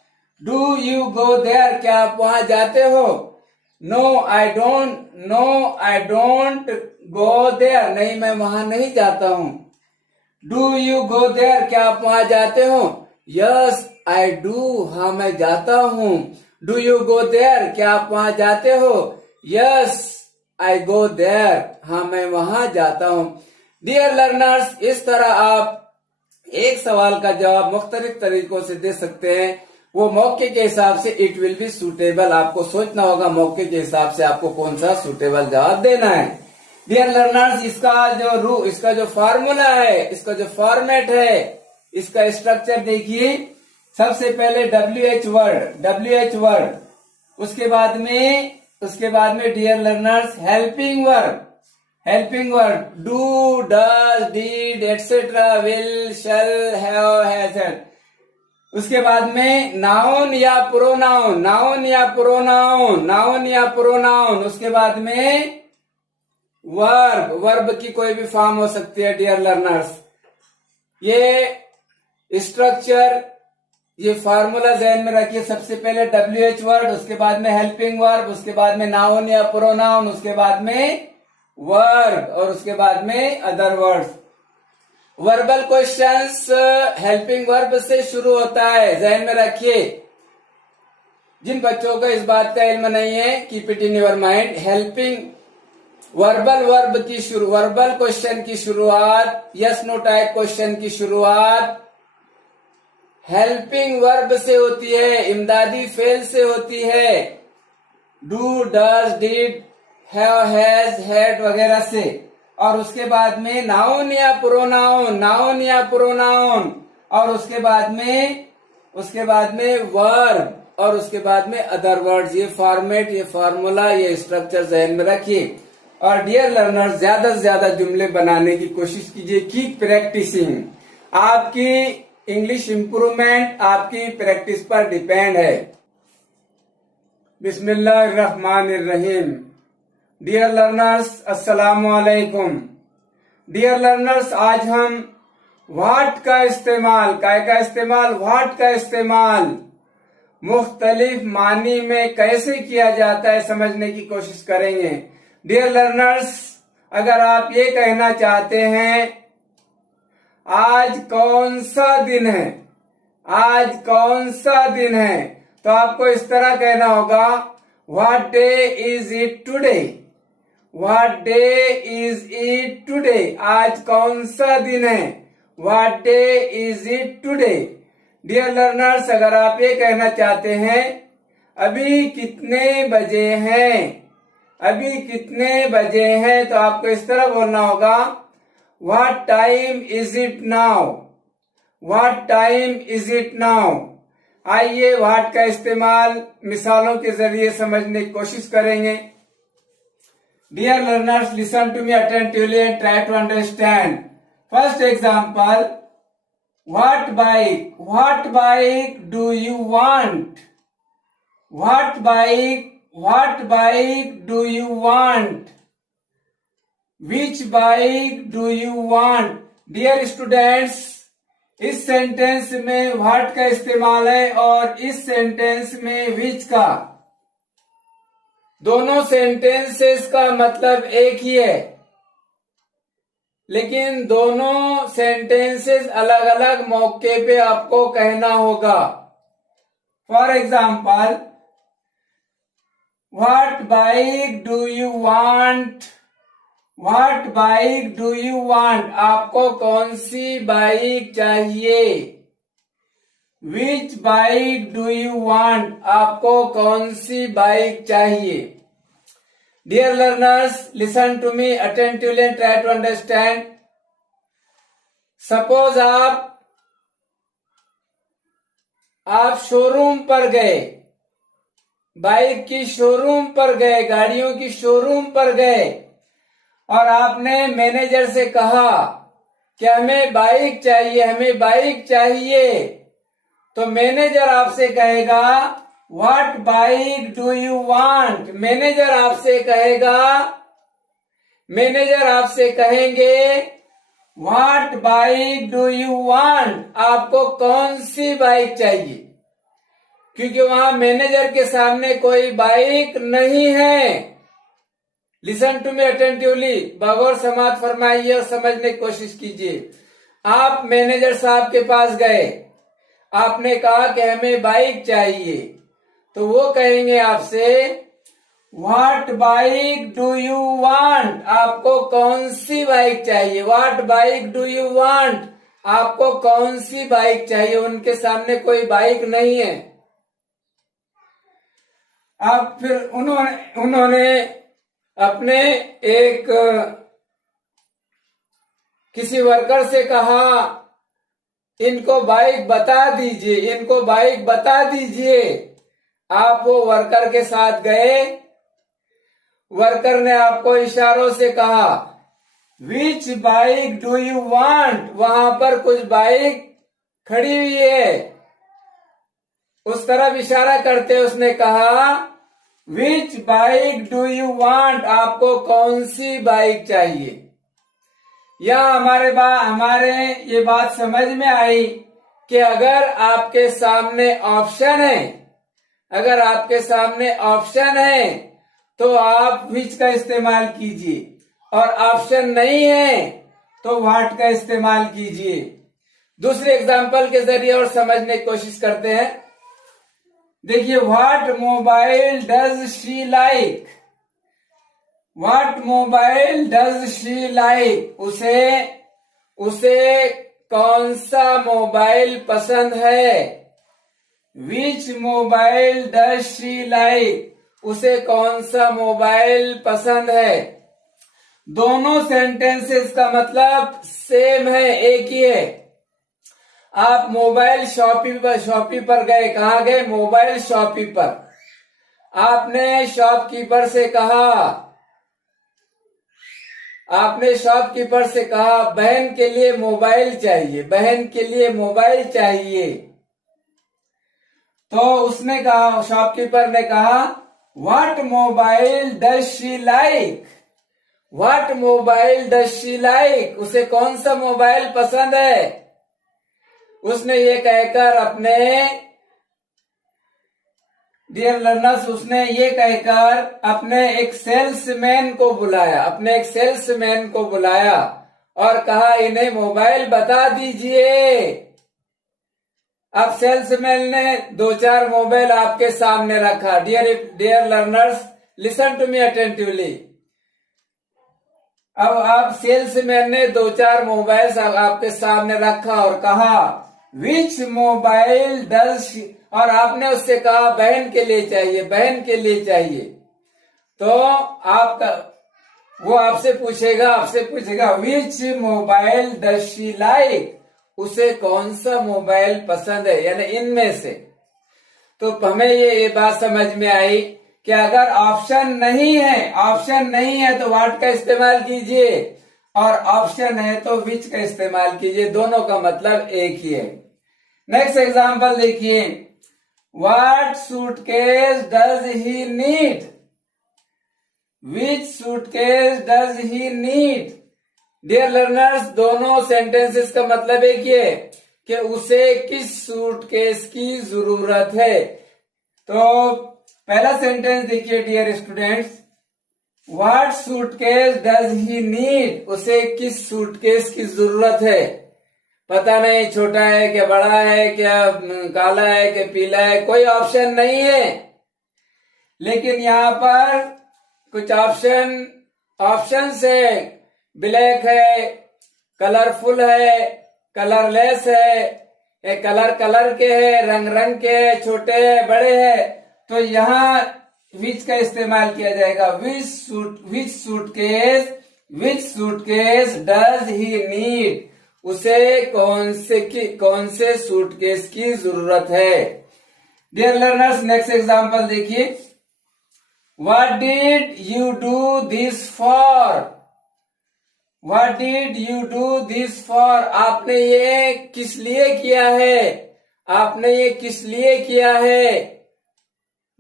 डू यू गो देयर, क्या आप वहां जाते हो? No I don't go there, नहीं मैं वहां नहीं जाता हूं। डू यू गो देयर, क्या आप वहां जाते हो? यस आई डू, हाँ मैं जाता हूं। डू यू गो देयर, क्या आप वहां जाते हो? यस आई गो देयर, हाँ मैं वहां जाता हूं। डियर लर्नर्स, इस तरह आप एक सवाल का जवाब मुख्तलिफ तरीकों से दे सकते हैं। वो मौके के हिसाब से इट विल बी सूटेबल, आपको सोचना होगा मौके के हिसाब से आपको कौन सा सूटेबल जवाब देना है। डियर लर्नर्स, इसका जो फार्मूला है, इसका जो फॉर्मेट है, इसका स्ट्रक्चर देखिए। सबसे पहले WH वर्ड, उसके बाद में dear learners helping word, do, does, did, etcetera, will, shall, have, has. उसके बाद में नाउन या प्रोनाउन, उसके बाद में वर्ब की कोई भी फॉर्म हो सकती है। डियर लर्नर्स, ये स्ट्रक्चर, ये फार्मूला ज़हन में रखिए। सबसे पहले WH वर्ड, उसके बाद में हेल्पिंग वर्ब, उसके बाद में नाउन या प्रोनाउन, उसके बाद में वर्ब और उसके बाद में other words. Verbal questions helping verb से शुरू होता है, ज़हन में रखिए। जिन बच्चों को इस बात का इल्म नहीं है, keep it in your mind. Verbal question की शुरुआत, यस नो टाइप क्वेश्चन की शुरुआत हेल्पिंग वर्ब से होती है, इमदादी फेल से होती है, do, does, did, have, has, had वगैरह से। और उसके बाद में नाउन या प्रोनाउन, और उसके बाद में वर्ब और उसके बाद में अदर वर्ड्स। ये फॉर्मेट, ये फॉर्मूला, ये स्ट्रक्चर ज़हन में रखिए। और डियर लर्नर्स, ज्यादा से ज्यादा जुमले बनाने की कोशिश कीजिए। Keep practicing. आपकी इंग्लिश इंप्रूवमेंट आपकी प्रैक्टिस पर डिपेंड है। बिस्मिल्लाहिर्रहमानिर्रहीम। डियर लर्नर्स, अस्सलामु अलैकुम। डियर लर्नर्स, आज हम व्हाट का इस्तेमाल, काय का इस्तेमाल, व्हाट का इस्तेमाल मुख्तलिफ मानी में कैसे किया जाता है समझने की कोशिश करेंगे। डियर लर्नर्स, अगर आप ये कहना चाहते हैं आज कौन सा दिन है, आज कौन सा दिन है, तो आपको इस तरह कहना होगा what day is it today, what day is it today, आज कौन सा दिन है, what day is it today. Dear learners, अगर आप ये कहना चाहते हैं अभी कितने बजे हैं, अभी कितने बजे हैं, तो आपको इस तरह बोलना होगा what time is it now, what time is it now. आइए व्हाट का इस्तेमाल मिसालों के जरिए समझने की कोशिश करेंगे। Dear learners, listen to me attentively and try to understand. First example, what bike do you want, what bike do you want, which bike do you want. Dear students, इस सेंटेंस में व्हाट का इस्तेमाल है और इस sentence में विच का। दोनों सेंटेंसेस का मतलब एक ही है, लेकिन दोनों सेंटेंसेस अलग अलग मौके पे आपको कहना होगा। For example, what bike do you want, what bike do you want, आपको कौन सी बाइक चाहिए। Which bike do you want, आपको कौन सी बाइक चाहिए। Dear learners, listen to me attentively and try to understand. Suppose आप शोरूम पर गए, बाइक की शोरूम पर गए, गाड़ियों की शोरूम पर गए और आपने मैनेजर से कहा कि हमें बाइक चाहिए, हमें बाइक चाहिए, तो मैनेजर आपसे कहेगा what bike do you want. Manager आपसे कहेंगे what bike do you want, आपको कौन सी बाइक चाहिए, क्योंकि वहां मैनेजर के सामने कोई बाइक नहीं है। लिसन टू मी अटेंटिवली, बगौर समात फरमाइए और समझने की कोशिश कीजिए। आप मैनेजर साहब के पास गए, आपने कहा कि हमें बाइक चाहिए, तो वो कहेंगे आपसे what bike do you want, आपको कौन सी बाइक चाहिए। What bike do you want, आपको कौन सी बाइक चाहिए। उनके सामने कोई बाइक नहीं है। अब फिर उन्होंने अपने एक किसी वर्कर से कहा इनको बाइक बता दीजिए, इनको बाइक बता दीजिए। आप वो वर्कर के साथ गए, वर्कर ने आपको इशारों से कहा विच बाइक डू यू वांट, वहां पर कुछ बाइक खड़ी हुई है, उस तरफ इशारा करते उसने कहा विच बाइक डू यू वांट, आपको कौन सी बाइक चाहिए। यह हमारे ये बात समझ में आई कि अगर आपके सामने ऑप्शन है, अगर आपके सामने ऑप्शन है तो आप विच का इस्तेमाल कीजिए, और ऑप्शन नहीं है तो व्हाट का इस्तेमाल कीजिए। दूसरे एग्जाम्पल के जरिए और समझने की कोशिश करते हैं। देखिए, what mobile does she like, what mobile does she like, उसे कौन सा मोबाइल पसंद है। विच मोबाइल डज शी लाइक, उसे कौन सा मोबाइल पसंद है। दोनों सेंटेंसेस का मतलब सेम है, एक ही है। आप मोबाइल शॉपी पर गए, कहाँ गए, मोबाइल शॉपी पर। आपने शॉपकीपर से कहा बहन के लिए मोबाइल चाहिए, बहन के लिए मोबाइल चाहिए। तो उसने कहा, शॉपकीपर ने कहा what mobile does she like, what mobile does she like, उसे कौन सा मोबाइल पसंद है। उसने ये कहकर अपने डियर लर्नर्स, उसने ये कहकर अपने एक सेल्समैन को बुलाया, और कहा इन्हें मोबाइल बता दीजिए। अब सेल्समैन ने 2-4 मोबाइल आपके सामने रखा। Dear learners, listen to me attentively. अब आप सेल्समैन ने 2-4 मोबाइल आपके सामने रखा और कहा विच मोबाइल डज, और आपने उससे कहा बहन के लिए चाहिए। तो आपका वो आपसे पूछेगा विच मोबाइल डज शी लाइक, उसे कौन सा मोबाइल पसंद है, यानी इनमें से। तो हमें ये बात समझ में आई कि अगर ऑप्शन नहीं है तो व्हाट का इस्तेमाल कीजिए, और ऑप्शन है तो विच का इस्तेमाल कीजिए। दोनों का मतलब एक ही है। नेक्स्ट एग्जांपल देखिए, what suitcase does he need, which suitcase does he need. Dear learners, दोनों सेंटेंसेस का मतलब एक ही है कि उसे किस सूटकेस की जरूरत है। तो पहला सेंटेंस देखिए dear students, what suitcase does he need, उसे किस सूटकेस की जरूरत है। पता नहीं छोटा है क्या बड़ा है, क्या काला है क्या पीला है, कोई ऑप्शन नहीं है। लेकिन यहाँ पर कुछ ऑप्शंस है, ब्लैक है, कलरफुल है, कलरलेस है, कलर के है, रंग के है, छोटे है, बड़े है। तो यहाँ विच का इस्तेमाल किया जाएगा। विच सूटकेस डज ही नीड, उसे कौन से सूटकेस की जरूरत है। डियर लर्नर्स, नेक्स्ट एग्जांपल देखिए, what did you do this for, what did you do this for, आपने ये किस लिए किया है।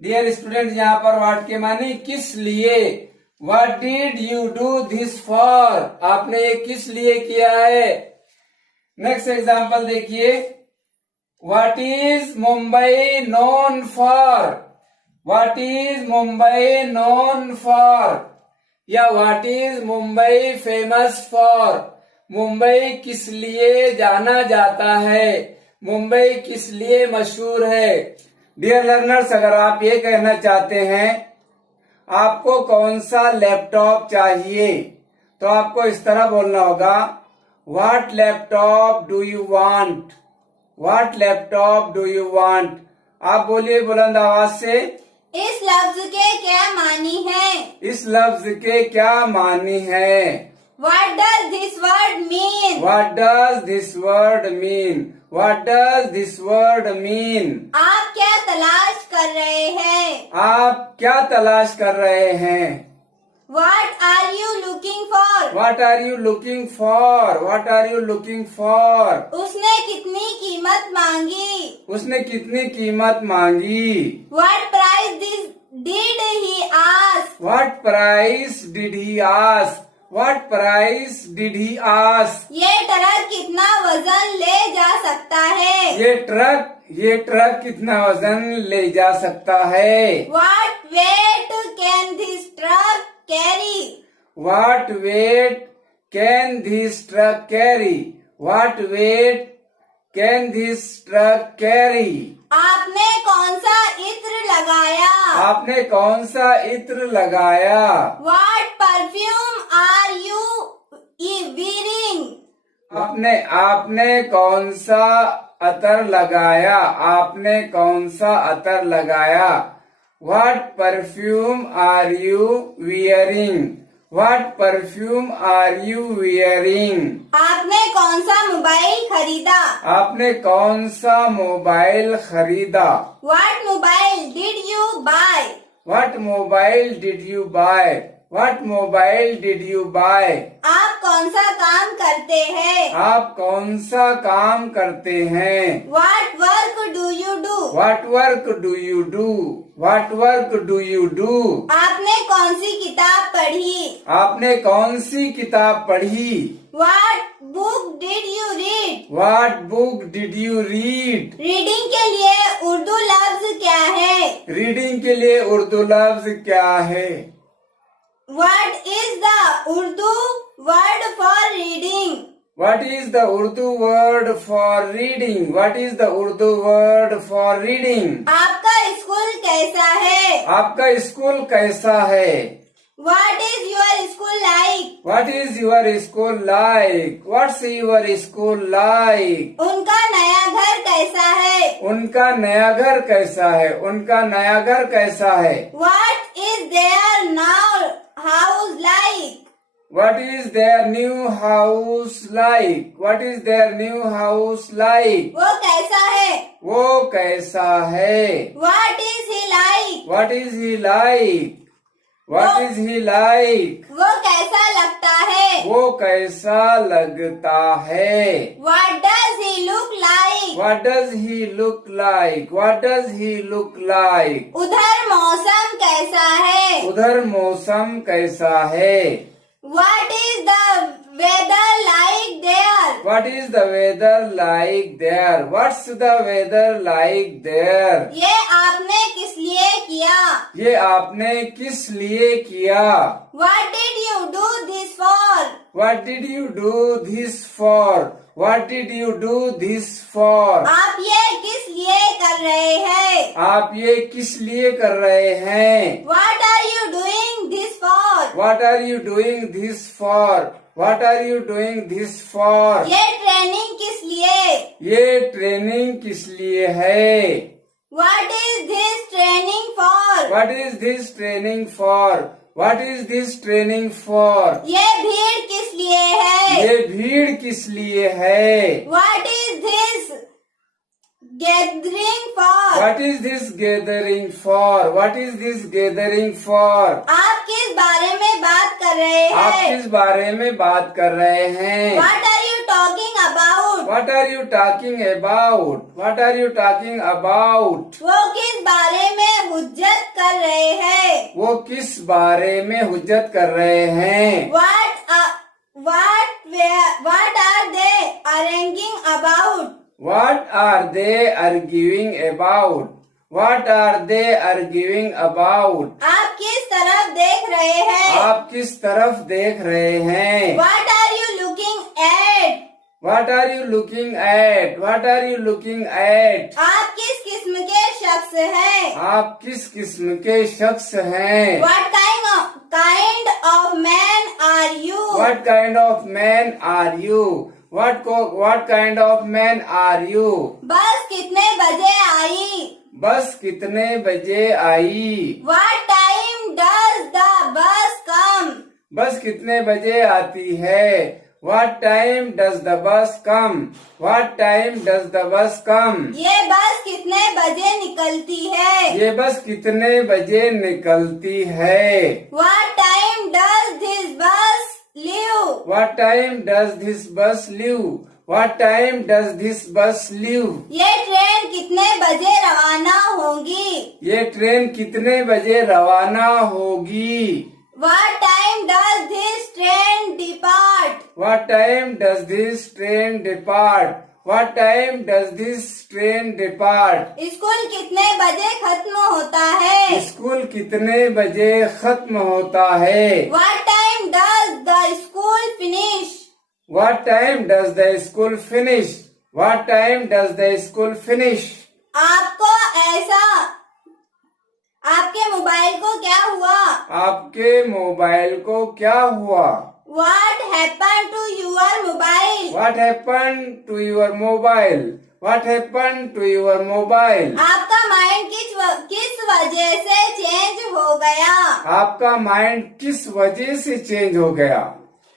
डियर स्टूडेंट, यहाँ पर व्हाट के माने किस लिए। What did you do this for, आपने ये किस लिए किया है। नेक्स्ट एग्जांपल देखिए, what is Mumbai known for, what is Mumbai known for, या what is Mumbai famous for, Mumbai किस लिए जाना जाता है, मुंबई किस लिए मशहूर है। डियर लर्नर्स, अगर आप ये कहना चाहते हैं आपको कौन सा लैपटॉप चाहिए, तो आपको इस तरह बोलना होगा, what laptop do you want, what laptop do you want. आप बोलिए बुलंद आवाज से, इस लफ्ज के क्या मानी है, इस लफ्ज के क्या मानी है। What does this word mean? What does this word mean? What does this word mean? आप क्या तलाश कर रहे हैं? आप क्या तलाश कर रहे हैं। What are you looking for? What are you looking for? What are you looking for? उसने कितनी कीमत मांगी? उसने कितनी कीमत मांगी। What price did he ask? What price did he ask? What price did he ask? ये ट्रक कितना वजन ले जा सकता है? ये ट्रक कितना वजन ले जा सकता है। What weight can this truck carry? What weight can this truck carry? What weight can this truck carry? आपने कौन सा इत्र लगाया? आपने कौन सा इत्र लगाया। What perfume are you wearing? आपने कौन सा अतर लगाया। आपने कौन सा अतर लगाया। What perfume are you wearing? What perfume are you wearing? आपने कौन सा मोबाइल खरीदा? आपने कौन सा मोबाइल खरीदा। What mobile did you buy? What mobile did you buy? What mobile did you buy? आप कौन सा काम करते हैं? आप कौन सा काम करते हैं? What work do you do? What work do you do? What work do you do? आपने कौन सी किताब पढ़ी? आपने कौन सी किताब पढ़ी? What book did you read? What book did you read? Reading के लिए उर्दू लफ्ज क्या है? रीडिंग के लिए उर्दू लफ्ज क्या है? What is the Urdu word for reading? What is the Urdu word for reading? What is the Urdu word for reading? आपका स्कूल कैसा है? आपका स्कूल कैसा है? What is your school like? What is your school like? What's your school like? उनका नया घर कैसा है? उनका नया घर कैसा है? उनका नया घर कैसा है? What is their now house like? What is their new house like? What is their new house like? वो कैसा है? वो कैसा है? What is he like? What is he like? What is he like? वो कैसा लगता है? वो कैसा लगता है? What does he look like? What does he look like? What does he look like? उधर मौसम कैसा है? उधर मौसम कैसा है? What is the weather like there? What is the weather like there? What's the weather like there? ये आपने किस लिए किया? ये आपने किस लिए किया? What did you do this for? What did you do this for? What did you do this for? आप ये किस लिए कर रहे हैं? आप ये किस लिए कर रहे हैं? What are you doing this for? What are you doing this for? What are you doing this for? ये ट्रेनिंग किस लिए? ये ट्रेनिंग किस लिए है? What is this training for? What is this training for? What is this training for? ये भीड़ किस लिए है? ये भीड़ किस लिए है? What is this gathering for? What is this gathering for? What is this gathering for? आप किस बारे में बात कर रहे आप हैं? किस बारे में बात कर रहे हैं? What are you talking about? What are you talking about? What are you talking about? वो किस बारे में हुज्जत कर रहे हैं? वो किस बारे में हुज्जत कर रहे हैं? What are they arguing about? What are they arguing about? What are they arguing about? आप किस तरफ देख रहे हैं? आप किस तरफ देख रहे हैं? What are you looking at? What are you looking at? What are you looking at? आप किस किस्म के शख्स हैं? आप किस किस्म के शख्स हैं? What kind of man are you? What kind of man are you? What kind of man are you? बस कितने बजे आई? बस कितने बजे आई? What time does the bus come? बस कितने बजे आती है? What time does the bus come? What time does the bus come? ये बस कितने बजे निकलती है? ये बस कितने बजे निकलती है? What time does this bus leave? What time does this bus leave? What time does this bus leave? ये ट्रेन कितने बजे रवाना होगी? ये ट्रेन कितने बजे रवाना होगी? What time does this train depart? What time does this train depart? What time does this train depart? School कितने बजे खत्म होता है? स्कूल कितने बजे खत्म होता है? What time does the school finish? What time does the school finish? What time does the school finish? आपके मोबाइल को क्या हुआ? आपके मोबाइल को क्या हुआ? What happened to your mobile? What happened to your mobile? What happened to your mobile? आपका mind किस वजह से चेंज हो गया? आपका माइंड किस वजह से चेंज हो गया?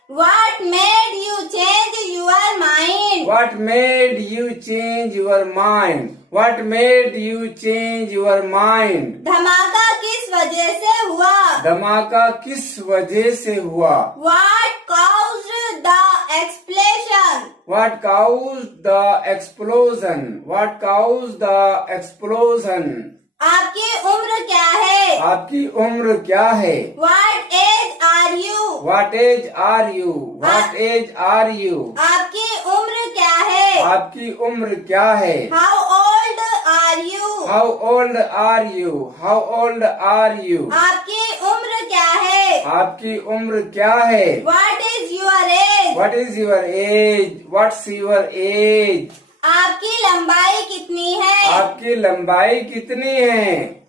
What made you change your mind? What made you change your mind? What made you change your mind? धमाका किस वजह से हुआ? धमाका किस वजह से हुआ? What caused the explosion? What caused the explosion? What caused the explosion? आपकी उम्र क्या है? आपकी उम्र क्या है? What age are you? What age are you? What age are you? आपकी उम्र क्या है? आपकी उम्र क्या है? How old are you? How old are you? How old are you? आपकी उम्र क्या है? आपकी उम्र क्या है? What is your age? What is your age? What's your age? आपकी लंबाई कितनी है? आपकी लंबाई कितनी है?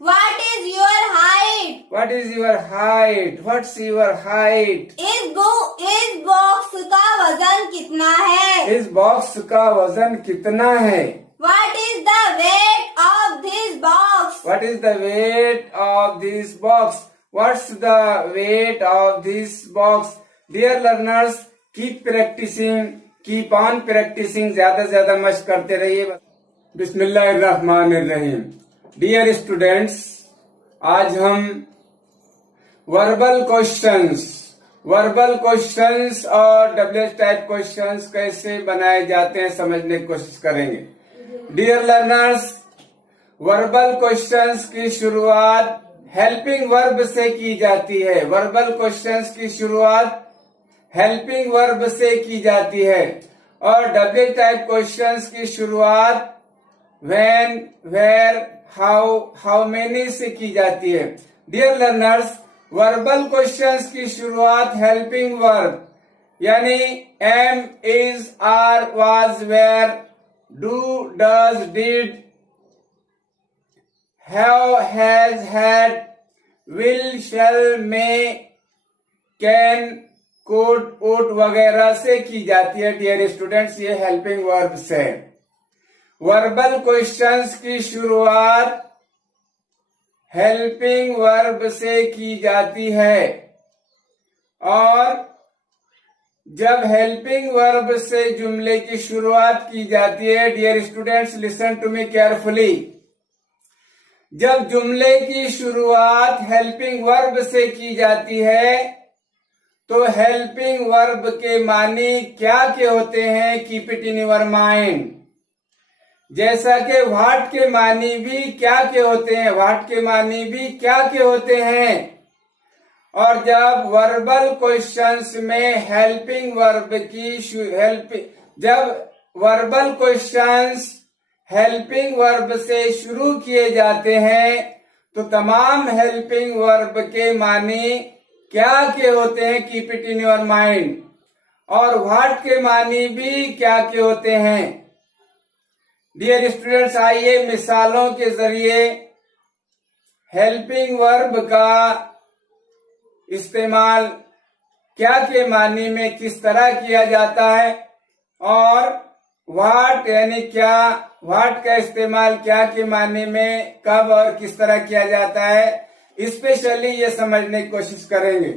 What is your height? What is your height? What's your height? इस बॉक्स का वजन कितना है? इस बॉक्स का वजन कितना है? What is the weight of this box? What is the weight of this box? What's the weight of this box? Dear learners, keep practicing. Keep on practicing, ज्यादा से ज्यादा मशक करते रहिए। बिस्मिल्लाहिर्रहमानिर्रहीम। डियर स्टूडेंट्स, आज हम वर्बल क्वेश्चंस और WH type questions कैसे बनाए जाते हैं समझने की कोशिश करेंगे। डियर लर्नर्स, वर्बल क्वेश्चंस की शुरुआत हेल्पिंग वर्ब से की जाती है। वर्बल क्वेश्चंस की शुरुआत हेल्पिंग वर्ब से की जाती है और डब्ल्यूएच टाइप क्वेश्चंस की शुरुआत व्हेन, वेयर, हाउ मेनी से की जाती है। डियर लर्नर्स, वर्बल क्वेश्चंस की शुरुआत हेल्पिंग वर्ब यानी am, is, are, was, were, do, does, did, have, has, had, will, shall, may, can, could, would वगैरह से की जाती है। डियर स्टूडेंट्स, ये हेल्पिंग वर्ब्स है। वर्बल क्वेश्चंस की शुरुआत हेल्पिंग वर्ब से की जाती है और जब हेल्पिंग वर्ब से जुमले की शुरुआत की जाती है, dear students listen to me carefully, जब जुमले की शुरुआत हेल्पिंग वर्ब से की जाती है तो हेल्पिंग वर्ब के मानी क्या के होते हैं? Keep it in your mind. जैसा कि व्हाट के मानी भी क्या के होते हैं, व्हाट के मानी भी क्या के होते हैं। और जब वर्बल क्वेश्चंस में हेल्पिंग वर्ब की जब वर्बल क्वेश्चंस हेल्पिंग वर्ब से शुरू किए जाते हैं तो तमाम हेल्पिंग वर्ब के मानी क्या के होते हैं? Keep it in your mind. और व्हाट के मानी भी क्या के होते हैं? डियर स्टूडेंट्स, आइए मिसालों के जरिए हेल्पिंग वर्ब का इस्तेमाल क्या के मानी में किस तरह किया जाता है और व्हाट यानी क्या, व्हाट का इस्तेमाल क्या के मानी में कब और किस तरह किया जाता है, स्पेशली ये समझने की कोशिश करेंगे।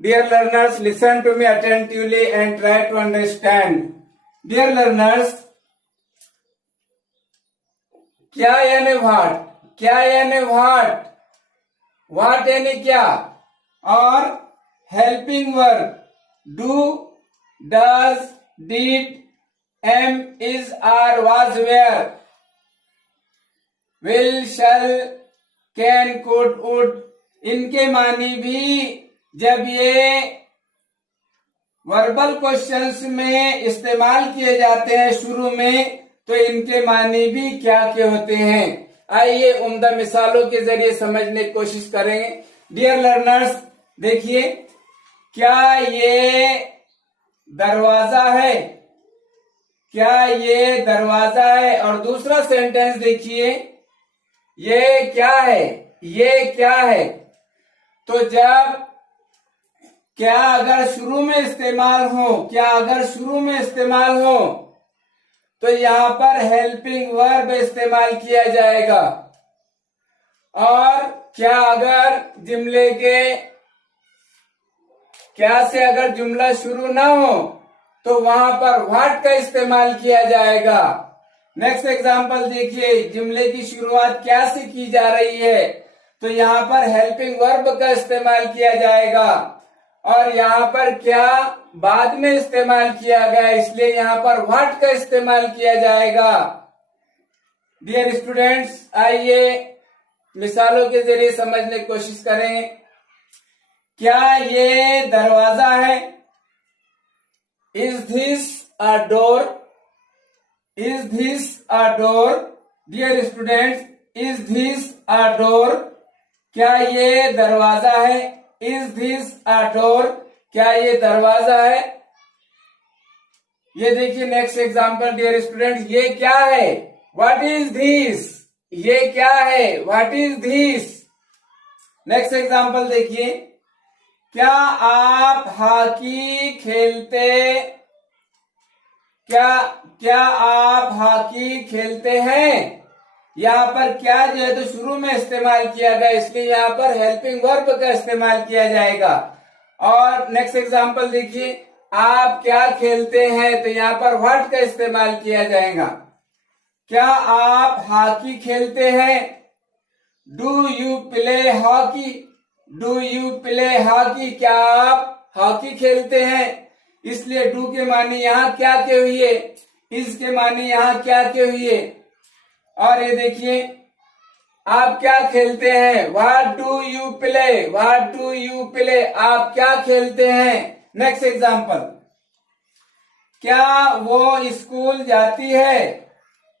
Dear learners, listen to me attentively and try to understand. Dear learners, क्या यानी व्हाट, क्या यानी व्हाट, व्हाट यानी क्या, और helping verb do, does, did, am, is, are, was, were, will, shall, can, could, would, इनके मानी भी जब ये वर्बल क्वेश्चंस में इस्तेमाल किए जाते हैं शुरू में तो इनके मानी भी क्या के होते हैं। आइए उम्दा मिसालों के जरिए समझने की कोशिश करेंगे। डियर लर्नर्स, देखिए, क्या ये दरवाजा है, क्या ये दरवाजा है। और दूसरा सेंटेंस देखिए, ये क्या है, ये क्या है। तो जब क्या अगर शुरू में इस्तेमाल हो, क्या अगर शुरू में इस्तेमाल हो तो यहां पर हेल्पिंग वर्ब इस्तेमाल किया जाएगा। और क्या अगर जुमले के क्या से अगर जुमला शुरू ना हो तो वहां पर व्हाट का इस्तेमाल किया जाएगा। नेक्स्ट एग्जांपल देखिए, जुमले की शुरुआत क्या से की जा रही है तो यहाँ पर हेल्पिंग वर्ब का इस्तेमाल किया जाएगा, और यहाँ पर क्या बाद में इस्तेमाल किया गया, इसलिए यहाँ पर व्हाट का इस्तेमाल किया जाएगा। डियर स्टूडेंट्स, आइए मिसालों के जरिए समझने की कोशिश करें। क्या ये दरवाजा है? Is this a door? Is this a door? Dear students, is this a door? क्या ये दरवाजा है? Is this a door? क्या ये दरवाजा है? ये देखिए नेक्स्ट एग्जांपल डियर स्टूडेंट्स, ये क्या है? What is this? ये क्या है? What is this? Next example देखिए, क्या आप हॉकी खेलते? क्या आप हॉकी खेलते हैं? यहाँ पर क्या जो है तो शुरू में इस्तेमाल किया गया, इसलिए यहाँ पर हेल्पिंग वर्ब का इस्तेमाल किया जाएगा। और नेक्स्ट एग्जांपल देखिए, आप क्या खेलते हैं? तो यहाँ पर व्हाट का इस्तेमाल किया जाएगा। क्या आप हॉकी खेलते हैं? Do you play hockey? Do you play hockey? क्या आप हॉकी खेलते हैं? इसलिए डू के माने यहाँ क्या के हुए, इज के माने यहाँ क्या के हुए। और ये देखिए, आप क्या खेलते हैं? What do you play? What do you play? आप क्या खेलते हैं? नेक्स्ट एग्जांपल, क्या वो स्कूल जाती है?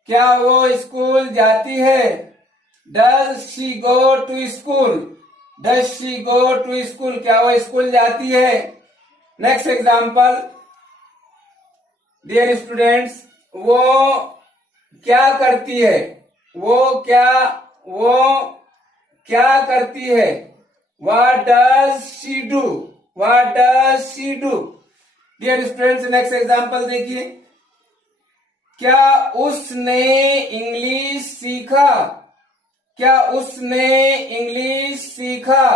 क्या वो स्कूल जाती है? Does she go to school? Does she go to school? क्या वो स्कूल जाती है? नेक्स्ट एग्जाम्पल डियर स्टूडेंट्स, वो क्या करती है? वो क्या करती है? What does she do? What does she do? Dear students, next example देखिए, क्या उसने इंग्लिश सीखा? क्या उसने इंग्लिश सीखा?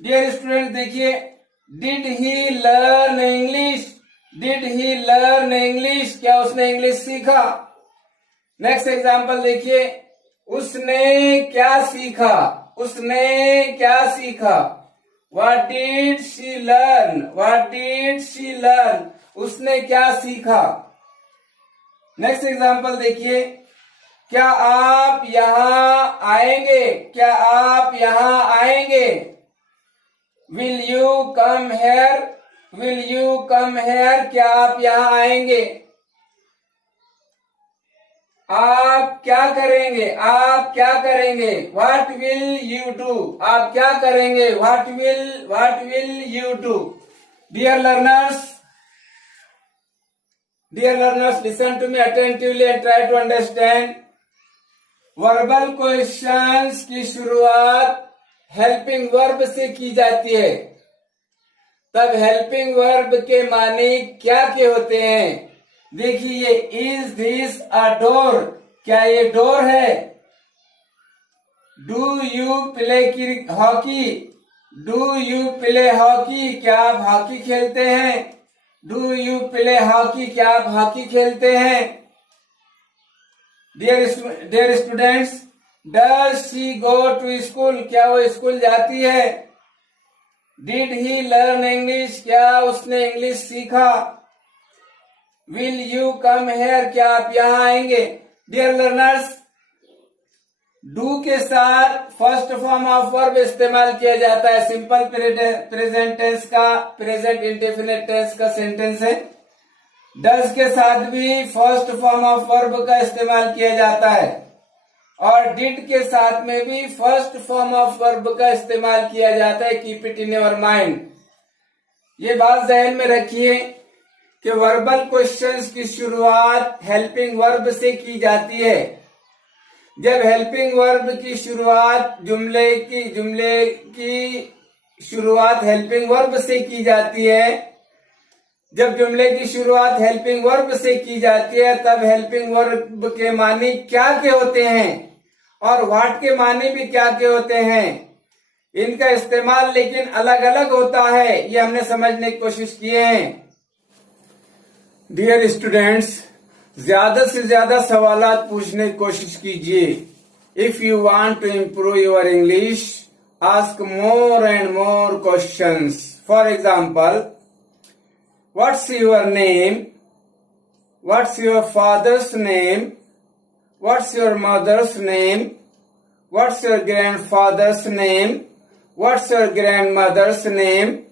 डियर स्टूडेंट देखिए, did he learn English? Did he learn English? क्या उसने इंग्लिश सीखा? नेक्स्ट एग्जांपल देखिए, उसने क्या सीखा? उसने क्या सीखा? What did she learn? What did she learn? उसने क्या सीखा? नेक्स्ट एग्जांपल देखिए, क्या आप यहाँ आएंगे? क्या आप यहाँ आएंगे? Will you come hair? Will you come here? क्या आप यहाँ आएंगे? आप क्या करेंगे? आप क्या करेंगे? What will you do? आप क्या करेंगे? What will you do? Dear learners, listen to me attentively and try to understand. Verbal questions की शुरुआत हेल्पिंग वर्ब से की जाती है। तब हेल्पिंग वर्ब के माने क्या के होते हैं? देखिए, इज दिस अ डोर? क्या ये डोर है? Do you play hockey? Do you play hockey? क्या आप हॉकी खेलते हैं? Do you play hockey? क्या आप हॉकी खेलते हैं? Dear students, does she go to school? क्या वो स्कूल जाती है? Did he learn English? क्या उसने इंग्लिश सीखा? Will you come here? क्या आप यहाँ आएंगे? डियर लर्नर्स, डू के साथ फर्स्ट फॉर्म ऑफ वर्ब इस्तेमाल किया जाता है। सिंपल प्रेजेंट टेंस का, प्रेजेंट इंडेफिनिट टेंस का सेंटेंस है। डज के साथ भी फर्स्ट फॉर्म ऑफ वर्ब का इस्तेमाल किया जाता है, और डिड के साथ में भी फर्स्ट फॉर्म ऑफ वर्ब का इस्तेमाल किया जाता है। Keep it in your mind. ये बात ध्यान में रखिए कि वर्बल क्वेश्चंस की शुरुआत हेल्पिंग वर्ब से की जाती है। जब हेल्पिंग वर्ब की शुरुआत जुमले की शुरुआत हेल्पिंग वर्ब से की जाती है, जब जुमले की शुरुआत हेल्पिंग वर्ब से की जाती है, तब हेल्पिंग वर्ब के माने क्या के होते हैं और व्हाट के माने भी क्या के होते हैं। इनका इस्तेमाल लेकिन अलग अलग होता है, ये हमने समझने की कोशिश किए हैं। डियर स्टूडेंट्स, ज्यादा से ज्यादा सवालात पूछने की कोशिश कीजिए। If you want to improve your English, ask more and more questions. For example, what's your name? What's your father's name? What's your mother's name? What's your grandfather's name? What's your grandmother's name?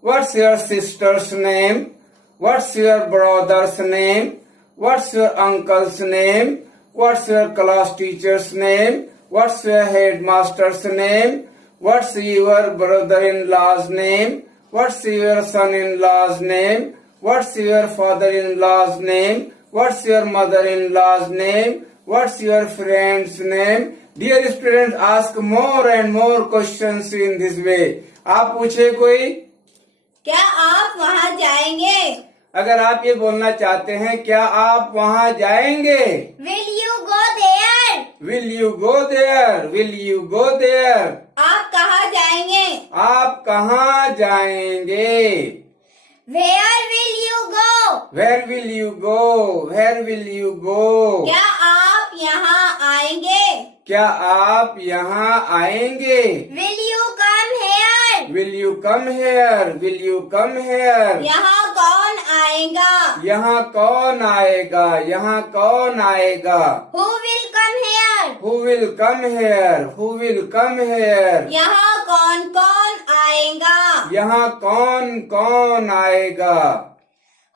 What's your sister's name? What's your brother's name? What's your uncle's name? What's your class teacher's name? What's your headmaster's name? What's your brother-in-law's name? What's your son-in-law's name? What's your father-in-law's name? What's your mother-in-law's name? What's your friend's name? Dear students, ask more and more questions in this way. आप पूछे कोई, क्या आप वहाँ जाएंगे? अगर आप ये बोलना चाहते हैं क्या आप वहाँ जाएंगे? Will you go there? Will you go there? Will you go there? आप कहाँ जाएंगे? आप कहाँ जाएंगे? Where will you go? Where will you go? Where will you go? क्या आप यहाँ आएंगे? क्या आप यहाँ आएंगे? Will you come here? Will you come here? Will you come here? यहाँ कौन आएगा? यहाँ कौन आएगा? यहाँ कौन आएगा? Who will come here? Who will come here? Who will come here? यहाँ कौन कौन आएगा? यहाँ कौन कौन आएगा?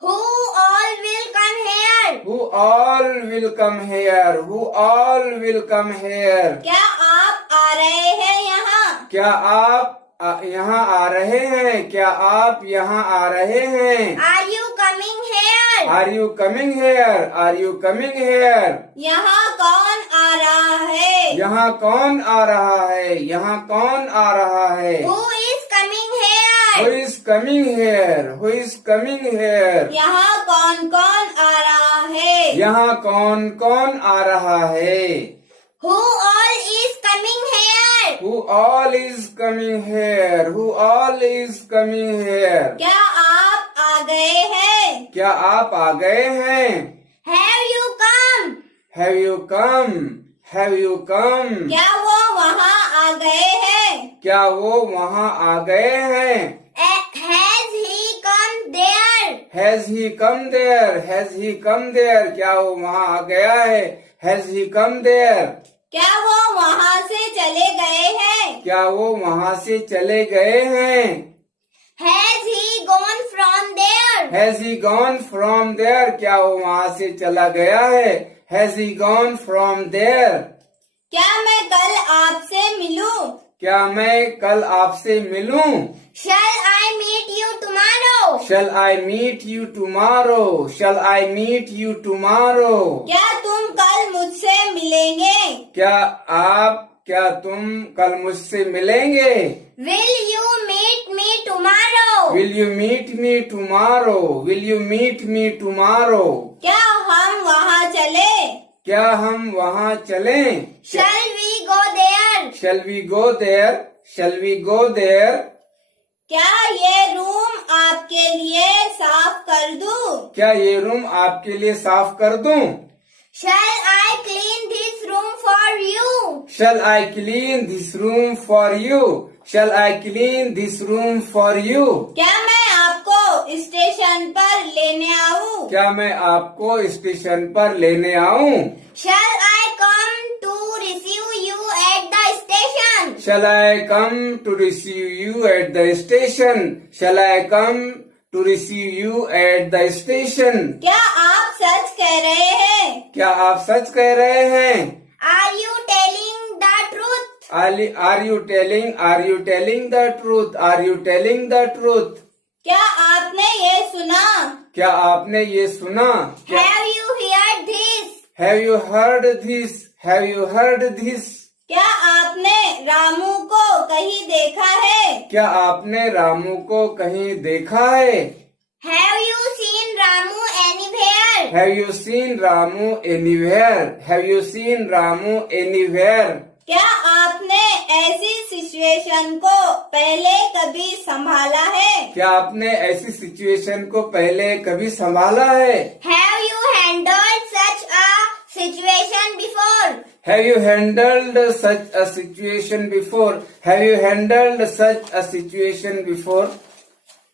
Who all will come here? Who all will come here? Who all will come here? क्या आप आ रहे हैं यहाँ? क्या आप यहाँ आ रहे हैं? क्या आप यहाँ आ रहे हैं? Are you coming here? Are you coming here? Are you coming here? यहाँ कौन आ रहा है? यहाँ कौन आ रहा है? यहाँ कौन आ रहा है? Who is coming here? Who is coming here? Who is coming here? यहाँ कौन कौन आ रहा है? यहाँ कौन कौन आ रहा है? Who all is coming here? Who all is coming here? Who all is coming here? क्या आप आ गए हैं? क्या आप आ गए हैं? Have you come? Have you come? Have you come? क्या वो वहाँ आ गए हैं? क्या वो वहाँ आ गए हैं? Has he come there? Has he come there? Has he come there? क्या वो वहाँ आ गया है? Has he come there? क्या वो वहाँ से चले गए हैं? क्या वो वहाँ से चले गए हैं? Has he gone from there? Has he gone from there? क्या वो वहाँ से चला गया है? Has he gone from there? क्या मैं कल आपसे मिलूं? क्या मैं कल आपसे मिलूं? Shall I meet you tomorrow? Shall I meet you tomorrow? Shall I meet you tomorrow? क्या तुम कल मुझसे मिलेंगे? क्या तुम कल मुझसे मिलेंगे? Will you meet me tomorrow? Will you meet me tomorrow? Will you meet me tomorrow? क्या हम वहाँ चले? क्या हम वहाँ चलें? Shall we go there? Shall we go there? Shall we go there? क्या ये रूम आपके लिए साफ कर दूं? क्या ये रूम आपके लिए साफ कर दूं? Shall I clean this room for you? Shall I clean this room for you? Shall I clean this room for you? क्या मैं आपको स्टेशन पर लेने आऊं? क्या मैं आपको स्टेशन पर लेने आऊं? Shall I come to receive you at the station? Shall I come to receive you at the station? Shall I come to receive you at the station? क्या आप सच कह रहे हैं? क्या आप सच कह रहे हैं? Are you telling the truth? Are you telling the truth? Are you telling the truth? क्या आपने ये सुना? क्या आपने ये सुना? Have you heard this? Have you heard this? Have you heard this? क्या आपने रामू को कहीं देखा है? क्या आपने रामू को कहीं देखा है? Have you seen Ramu anywhere? Have you seen Ramu anywhere? Have you seen Ramu anywhere? क्या आपने ऐसी सिचुएशन को पहले कभी संभाला है? क्या आपने ऐसी सिचुएशन को पहले कभी संभाला है? Have you handled such a situation before? Have you handled such a situation before? Have you handled such a situation before?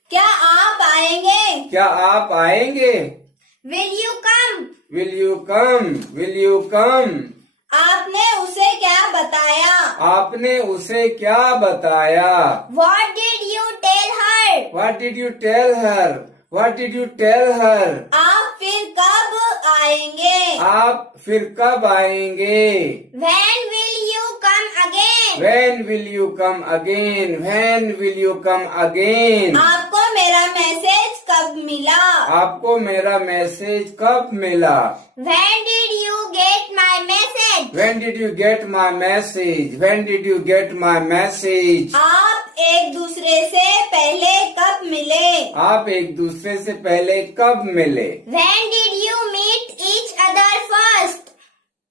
क्या आप आएंगे? क्या आप आएंगे? Will you come? Will you come? Will you come? आपने उसे क्या बताया? आपने उसे क्या बताया? What did you tell her? What did you tell her? What did you tell her? आप फिर कब आएंगे? आप फिर कब आएंगे? When will you come again? When will you come again? When will you come again? आपको मेरा मैसेज कब मिला? आपको मेरा मैसेज कब मिला? When did you get my message? When did you get my message? When did you get my message? आप एक दूसरे से पहले कब मिले? आप एक दूसरे से पहले कब मिले? When did you meet each other first?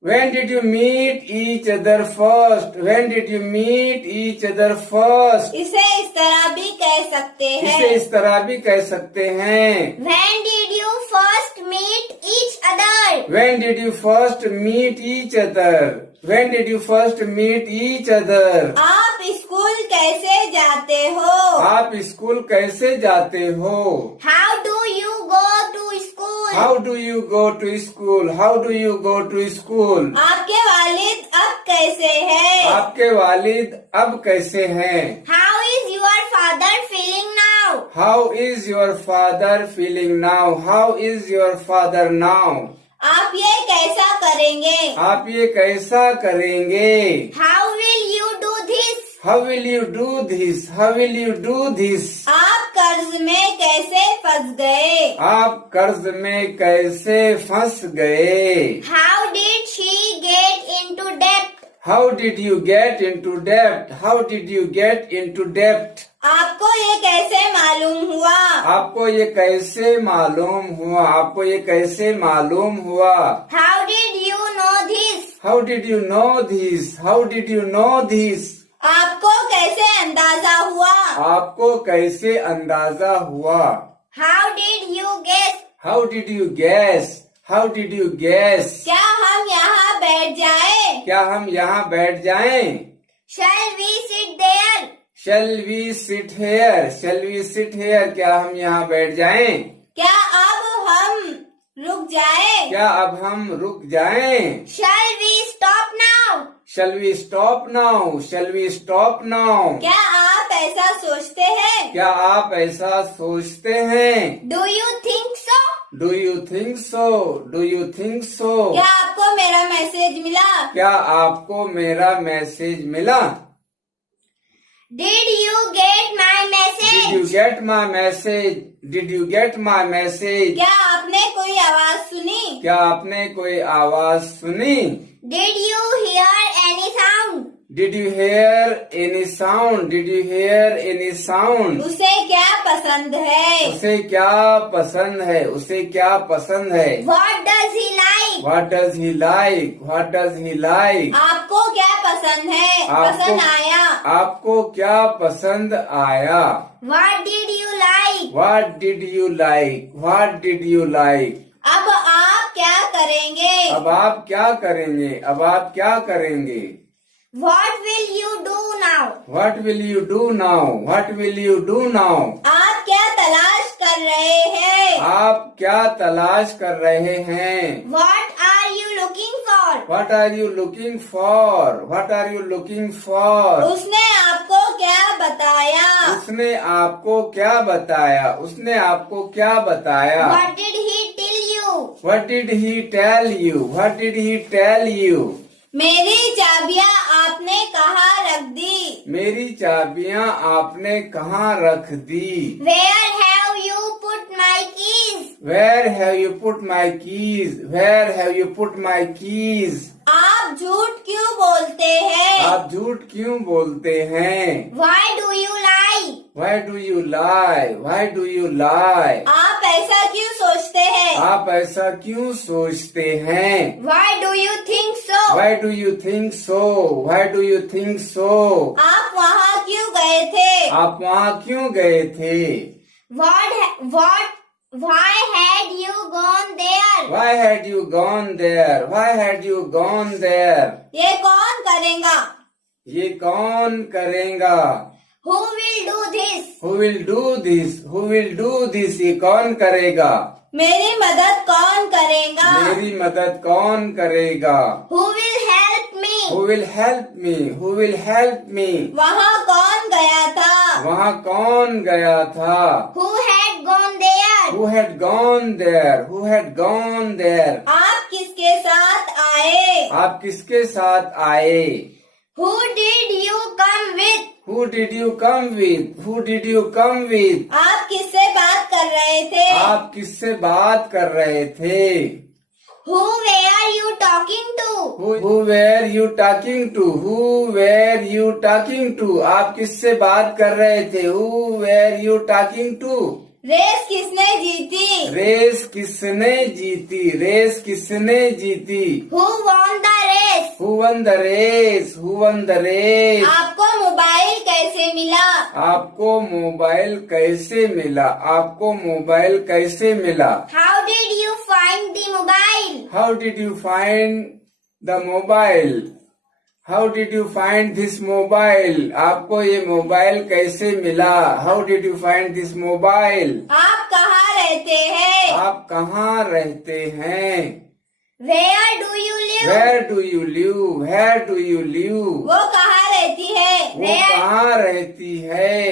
When did you meet each other first? When did you meet each other first? इसे इस तरह भी कह सकते इसे हैं. इस तरह भी कह सकते हैं. When did you first meet each other? When did you first meet each other? When did you first meet each other? आप स्कूल कैसे जाते हो? आप स्कूल कैसे जाते हो? How do you go to school? How do you go to school? How do you go to school? आपके वालिद अब कैसे हैं? आपके वालिद अब कैसे हैं? How is your father feeling now? How is your father feeling now? How is your father now? आप ये कैसा करेंगे? आप ये कैसा करेंगे? How will you do this? How will you do this? How will you do this? आप कर्ज में कैसे फंस गए? आप कर्ज में कैसे फंस गए? How did she get into debt? How did you get into debt? How did you get into debt? आपको ये कैसे मालूम हुआ? आपको ये कैसे मालूम हुआ? आपको ये कैसे मालूम हुआ? How did you know this? How did you know this? How did you know this? आपको कैसे अंदाजा हुआ? आपको कैसे अंदाजा हुआ? How did you guess? How did you guess? How did you guess? क्या हम यहाँ बैठ जाएं? क्या हम यहाँ बैठ जाएं? Shall we sit there? Shall we sit here? Shall we sit here? क्या हम यहाँ बैठ जाएं? क्या अब हम रुक जाएं? क्या अब हम रुक जाएं? Shall we stop now? Shall we stop now? Shall we stop now? क्या आप ऐसा सोचते हैं? क्या आप ऐसा सोचते हैं? Do you think so? Do you think so? Do you think so? क्या आपको मेरा मैसेज मिला? क्या आपको मेरा मैसेज मिला? Did you get my Did you message? get my message? Did you get my message? क्या आपने कोई आवाज सुनी? क्या आपने कोई आवाज सुनी? Did you hear any sound? Did you hear any sound? Did you hear any sound? उसे क्या पसंद है? उसे क्या पसंद है? उसे क्या पसंद है? What does he like? What does he like? What does he like? आपको क्या पसंद है? आपको- पसंद आया? आपको क्या पसंद आया? What did you like? What did you like? What did you like? अब आप क्या करेंगे? अब आप क्या करेंगे? अब आप क्या करेंगे? What will you do now? What will you do now? What will you do now? आप क्या तलाश कर रहे हैं? आप क्या तलाश कर रहे हैं? What are you looking for? What are you looking for? What are you looking for? उसने आपको क्या बताया? उसने आपको क्या बताया? उसने आपको क्या बताया? What did he tell you? What did he tell you? What did he tell you? मेरी चाबियां आपने कहाँ रख दी? मेरी चाबियां आपने कहाँ रख दी? Where have you put my keys? Where have you put my keys? Where have you put my keys? आप झूठ क्यों बोलते हैं? आप झूठ क्यों बोलते हैं? Why do you lie? Why do you lie? Why do you lie? आप ऐसा क्यों सोचते हैं? आप ऐसा क्यों सोचते हैं? Why do you think so? Why do you think so? Why do you think so? आप वहाँ क्यों गए थे? आप वहाँ क्यों गए थे? What Why had you gone there? Why had you gone there? Why had you gone there? ये कौन करेगा? ये कौन करेगा? Who will do this? Who will do this? Who will do this? ये कौन करेगा? मेरी मदद कौन करेगा? मेरी मदद कौन करेगा? Who will help me? Who will help me? Who will help me? वहाँ कौन गया था? वहाँ कौन गया था? Who had gone there? Who had gone there? Who had gone there? आप किसके साथ आए? आप किसके साथ आए? Who did you come with? Who did you come with? Who did you come with? आप किससे बात कर रहे थे? आप किससे बात कर रहे थे? Who were you talking to? Who were you talking to? Who were you talking to? आप किससे बात कर रहे थे? Who were you talking to? Race किसने जीती? रेस किसने जीती? रेस किसने जीती? Who won the race? Who won the race? Who won the race? आपको मोबाइल कैसे मिला? आपको मोबाइल कैसे मिला? आपको मोबाइल कैसे मिला? How did you find the mobile? How did you find the mobile? How did you find this mobile? आपको ये मोबाइल कैसे मिला? How did you find this mobile? आप कहाँ रहते हैं? आप कहाँ रहते हैं? Where do you live? Where do you live? Where do you live? वो कहाँ रहती है? वो कहाँ रहती है?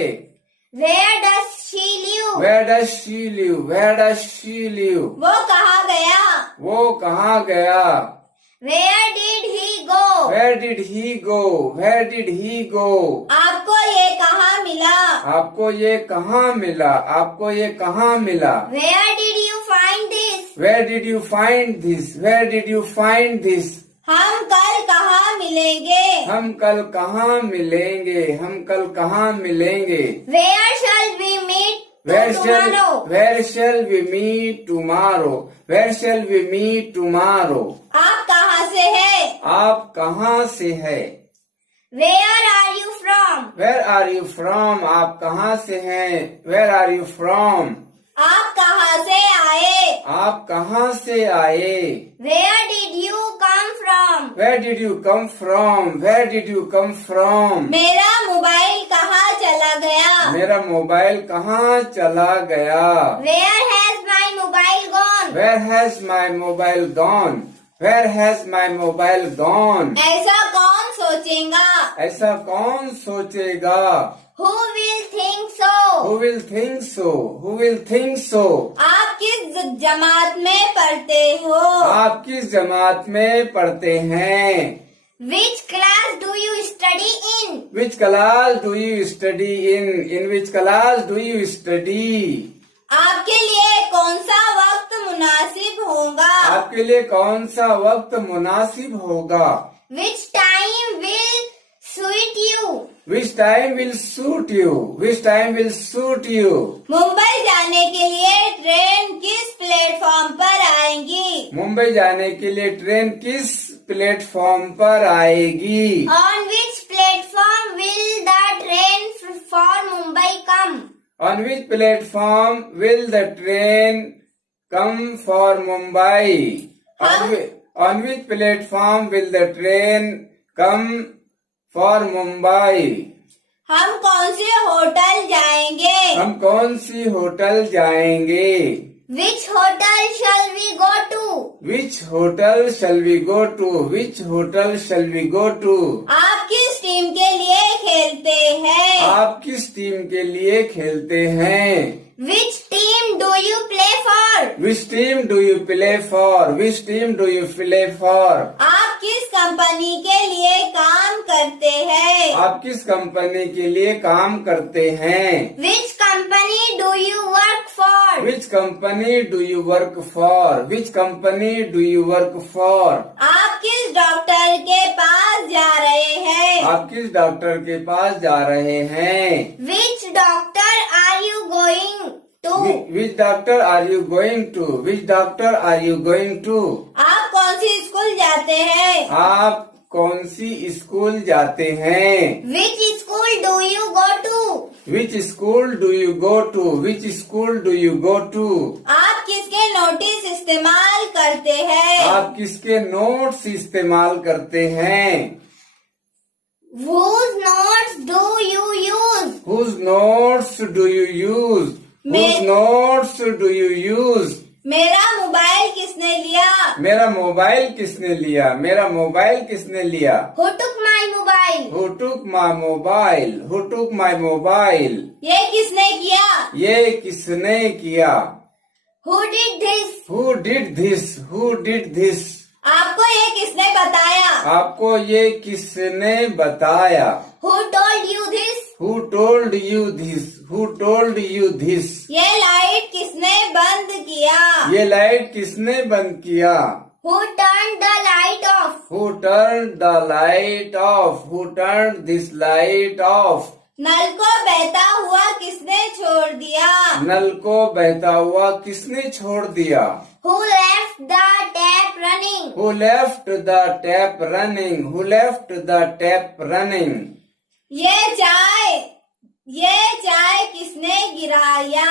Where does she live? Where does she live? Where does she live? वो कहाँ गया? वो कहाँ गया? Where did he go? Where did he go? Where did he go? आपको ये कहाँ मिला? आपको ये कहाँ मिला? आपको ये कहाँ मिला? Where did you find this? Where did you find this? Where did you find this? हम कल कहाँ मिलेंगे? हम कल कहाँ मिलेंगे? हम कल कहाँ मिलेंगे? Where shall we meet Where tomorrow? shall we meet tomorrow? Where shall we meet tomorrow? आप कहाँ से है? आप कहाँ से है? Where are you from? Where are you from? आप कहाँ से हैं? Where are you from? आप कहाँ से आए? आप कहाँ से आए? Where did you come from? Where did you come from? Where did you come from? मेरा मोबाइल कहाँ चला गया? मेरा मोबाइल कहाँ चला गया? Where has my mobile gone? Where has my mobile gone? Where has my mobile gone? ऐसा कौन सोचेगा? ऐसा कौन सोचेगा? Who will think so? Who will think so? Who will think so? आप किस जमात में पढ़ते हो? आप किस जमात में पढ़ते हैं? Which class do you study in? Which class do you study in? In which class do you study? आपके लिए कौन सा वक्त मुनासिब होगा? आपके लिए कौन सा वक्त मुनासिब होगा? Which time will suit you? Which time will suit you? Which time will suit you? Mumbai जाने के लिए ट्रेन किस प्लेटफॉर्म पर आएगी? मुंबई जाने के लिए ट्रेन किस प्लेटफॉर्म पर आएगी? On which platform will the train for Mumbai come? On which platform will the train come for Mumbai? On which platform will the train come for Mumbai? हम कौन से होटल जाएंगे? हम कौन सी होटल जाएंगे? Which hotel shall we go to? Which hotel shall we go to? Which hotel shall we go to? आप किस team के लिए खेलते हैं? आप किस टीम के लिए खेलते हैं? Which team do you play for? Which team do you play for? Which team do you play for? आप किस कंपनी के लिए काम करते हैं? आप किस कंपनी के लिए काम करते हैं? Which company do you work for? Which company do you work for? Which company do you work for? आप किस डॉक्टर के पास जा रहे हैं? आप किस डॉक्टर के पास जा रहे हैं? Which doctor are you going to? Which doctor are you going to? Which doctor are you going to? आप कौन सी स्कूल जाते हैं? आप कौन सी स्कूल जाते हैं? Which school do you go to? Which school do you go to? Which school do you go to? आप किसके नोटिस इस्तेमाल करते हैं? आप किसके नोट्स इस्तेमाल करते हैं? Whose notes do you use? Whose notes do you use? Whose notes do you use? मेरा मोबाइल किसने लिया? मेरा मोबाइल किसने लिया? मेरा मोबाइल किसने लिया? Who took my mobile? Who took my mobile? Who took my mobile? ये किसने किया? ये किसने किया? Who did this? Who did this? Who did this? आपको ये किसने बताया? आपको ये किसने बताया? Who told you this? Who told you this? Who told you this? ये लाइट किसने बंद किया? ये लाइट किसने बंद किया? Who turned the light off? Who turned the light off? Who turned this light off? नल को बहता हुआ किसने छोड़ दिया? नल को बहता हुआ किसने छोड़ दिया? Who left the tap running? Who left the tap running? Who left the tap running? ये चाय किसने गिराया?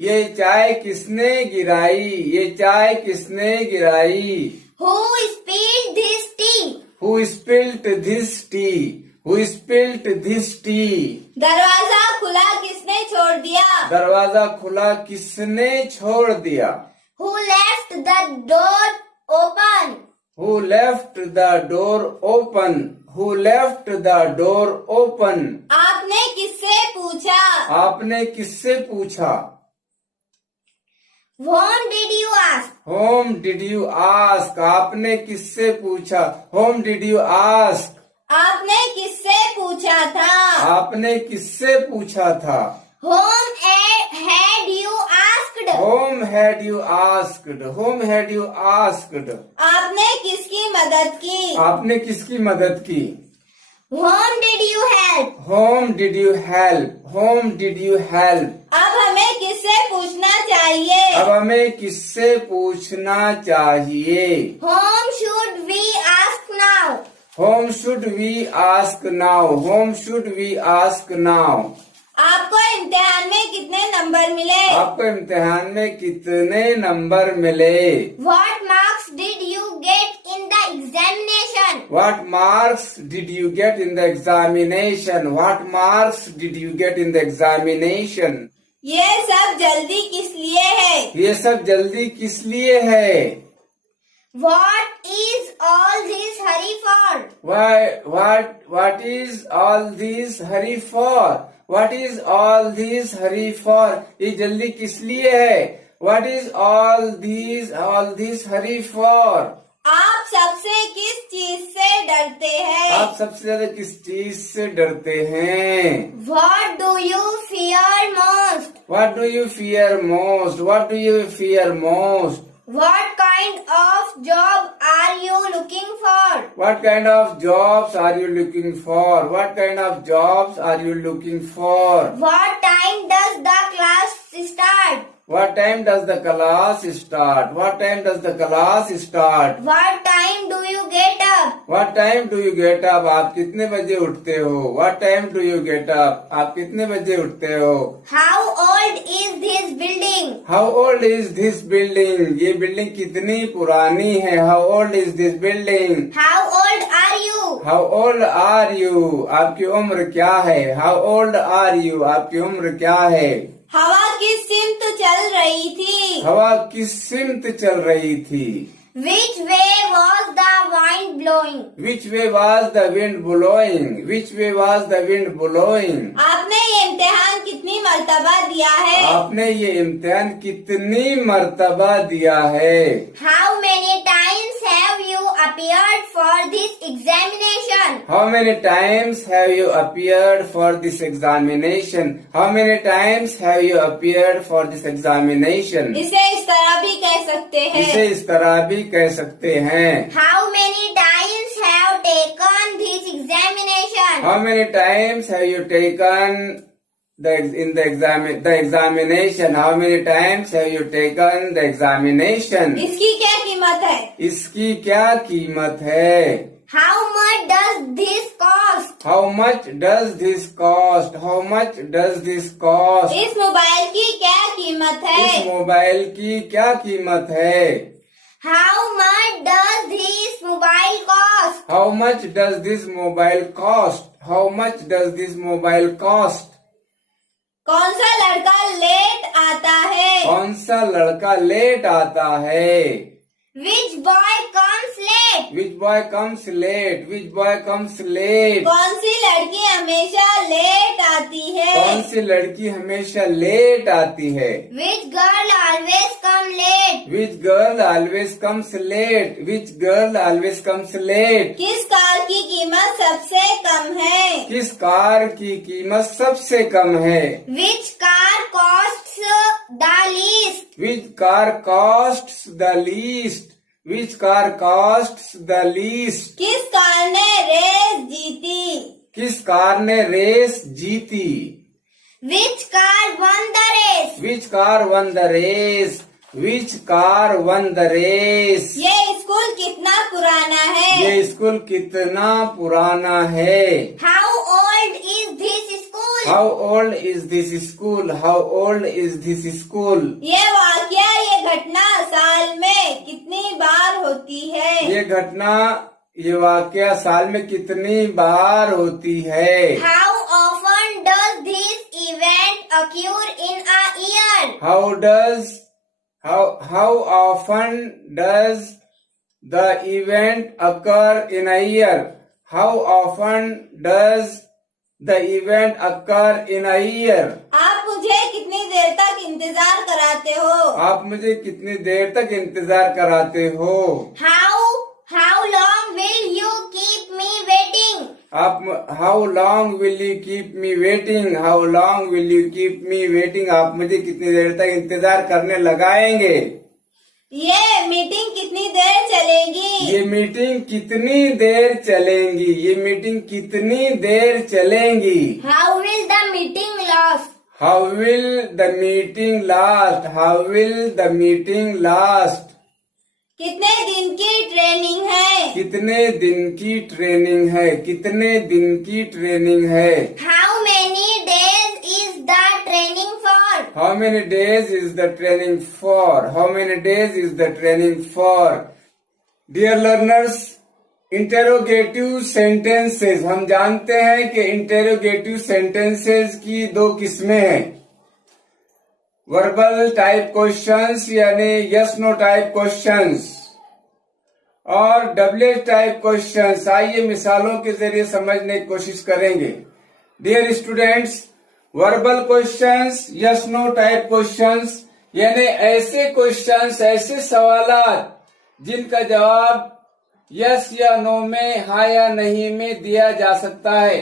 ये चाय किसने गिराई? ये चाय किसने गिराई? Who spilled this tea? Who spilled this tea? Who spilled this tea? दरवाजा खुला किसने छोड़ दिया? दरवाजा खुला किसने छोड़ दिया? Who left the door open? Who left the door open? Who left the door open? आपने किससे पूछा? आपने किससे पूछा? Whom did you ask? Whom did you ask? आपने किससे पूछा? Whom did you ask? आपने किससे पूछा था? आपने किससे पूछा था? Whom had you asked? Whom had you asked? Whom had you asked? आपने किसकी मदद की? आपने किसकी मदद की? Whom did you help? Whom did you help? Whom did you help? अब हमें किससे पूछना चाहिए? अब हमें किससे पूछना चाहिए? Whom should we ask now? Whom should we ask now? Whom should we ask now? आपको इम्तिहान में कितने नंबर मिले? आपको इम्तिहान में कितने नंबर मिले? What marks did you get in the examination? What marks did you get in the examination? What marks did you get in the examination? ये सब जल्दी किस लिए है? ये सब जल्दी किस लिए है? What is all this hurry for? What is all this hurry for? What is all this hurry for? ये जल्दी किस लिए है? What is all this hurry for? आप सबसे किस चीज से डरते हैं? आप सबसे ज्यादा किस चीज से डरते हैं? What do you fear most? What do you fear most? What do you fear most? What kind of job are you looking for? What kind of jobs are you looking for? What kind of jobs are you looking for? What time does the class start? What time does the class start? What time does the class start? What time do you get up? What time do you get up? आप कितने बजे उठते हो? What time do you get up? आप कितने बजे उठते हो? How old is this building? How old is this building? ये बिल्डिंग कितनी पुरानी है? How old is this building? How old are you? How old are you? आपकी उम्र क्या है? How old are you? आपकी उम्र क्या है? हवा किस सिमत चल रही थी? हवा किस सिमत चल रही थी? Which way was the wind blowing? Which way was the wind blowing? Which way was the wind blowing? आपने ये इम्तिहान कितनी मर्तबा दिया है? आपने ये इम्तिहान कितनी मर्तबा दिया है? How many times have you appeared for this examination? How many times have you appeared for this examination? How many times have you appeared for this examination? इसे इस तरह भी कह सकते हैं. इसे इस तरह भी कह सकते हैं. How many times have taken this examination? How many times have you taken the examination? How many times have you taken the examination? इसकी क्या कीमत है? इसकी क्या कीमत है? How much much does this cost? How much does this cost? How much does this cost? इस mobile की क्या कीमत है? इस मोबाइल की क्या कीमत है? How much does this mobile cost? How much does this mobile cost? How much does this mobile cost? कौन सा लड़का लेट आता है? कौन सा लड़का लेट आता है? Which boy comes late? Which boy comes late? Which boy comes late? कौन सी लड़की हमेशा लेट आती है? कौन सी लड़की हमेशा लेट आती है? Which girl always come late? Which girl always comes late? Which girl always comes late? किस कार की कीमत सबसे कम है? किस कार की कीमत सबसे कम है? Which car costs the least? Which car costs the least? Which car costs the least? किस कार ने रेस जीती? किस कार ने रेस जीती? Which car won the race? Which car won the race? Which car won the race? ये school कितना पुराना है? ये स्कूल कितना पुराना है? How old is this school? How old is this school? How old is this school? ये वाकया, ये घटना साल में कितनी बार होती है? ये घटना, ये वाकया साल में कितनी बार होती है? How often does this event occur in a year? How often does the event occur in a year? How often does the event occur in a year? आप मुझे कितनी देर तक इंतजार कराते हो? आप मुझे कितनी देर तक इंतजार कराते हो? How long will you keep me waiting? How long will you keep me waiting? How long will you keep me waiting? आप मुझे कितनी देर तक इंतजार करने लगाएंगे? ये मीटिंग कितनी देर चलेगी? ये मीटिंग कितनी देर चलेंगी? ये मीटिंग कितनी देर चलेंगी? How will the meeting last? How will the meeting last? How will the meeting last? कितने दिन की ट्रेनिंग है? कितने दिन की ट्रेनिंग है? कितने दिन की ट्रेनिंग है? How many days is the training for? How many days is the training for? How many days is the training for? Dear learners, interrogative sentences, हम जानते हैं कि इंटेरोगेटिव सेंटेंसेस की दो किस्में हैं, वर्बल टाइप क्वेश्चंस यानी यस नो टाइप क्वेश्चंस और डब्ल्यूएच टाइप क्वेश्चंस। आइए मिसालों के जरिए समझने की कोशिश करेंगे। Dear students, verbal questions, yes no type questions यानी ऐसे क्वेश्चंस, ऐसे सवालात जिनका जवाब यस या नो में, हाँ या नहीं में दिया जा सकता है।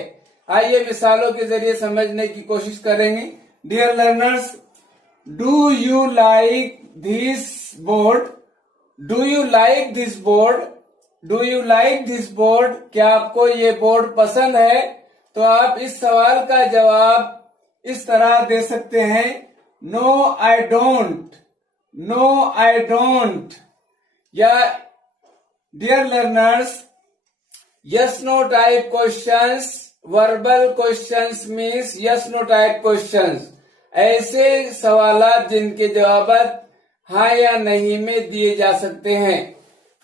आइए मिसालों के जरिए समझने की कोशिश करेंगे। Dear learners, do you like this board? Do you like this board? Do you like this board? क्या आपको ये बोर्ड पसंद है? तो आप इस सवाल का जवाब इस तरह दे सकते हैं, no I don't, no I don't. या dear learners, yes no type questions, verbal questions means yes no type questions, ऐसे सवालात जिनके जवाब हाँ या नहीं में दिए जा सकते हैं।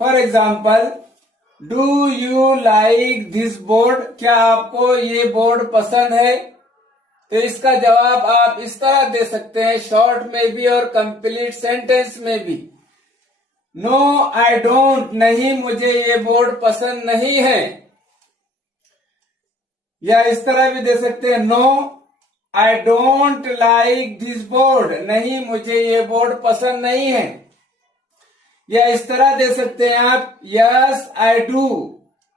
For example, do you like this board? क्या आपको ये बोर्ड पसंद है? तो इसका जवाब आप इस तरह दे सकते हैं, शॉर्ट में भी और कंप्लीट सेंटेंस में भी, नो आई डोंट, नहीं मुझे ये बोर्ड पसंद नहीं है। या इस तरह भी दे सकते हैं, no I don't like this board, नहीं मुझे ये बोर्ड पसंद नहीं है। या इस तरह दे सकते हैं आप, यस आई डू,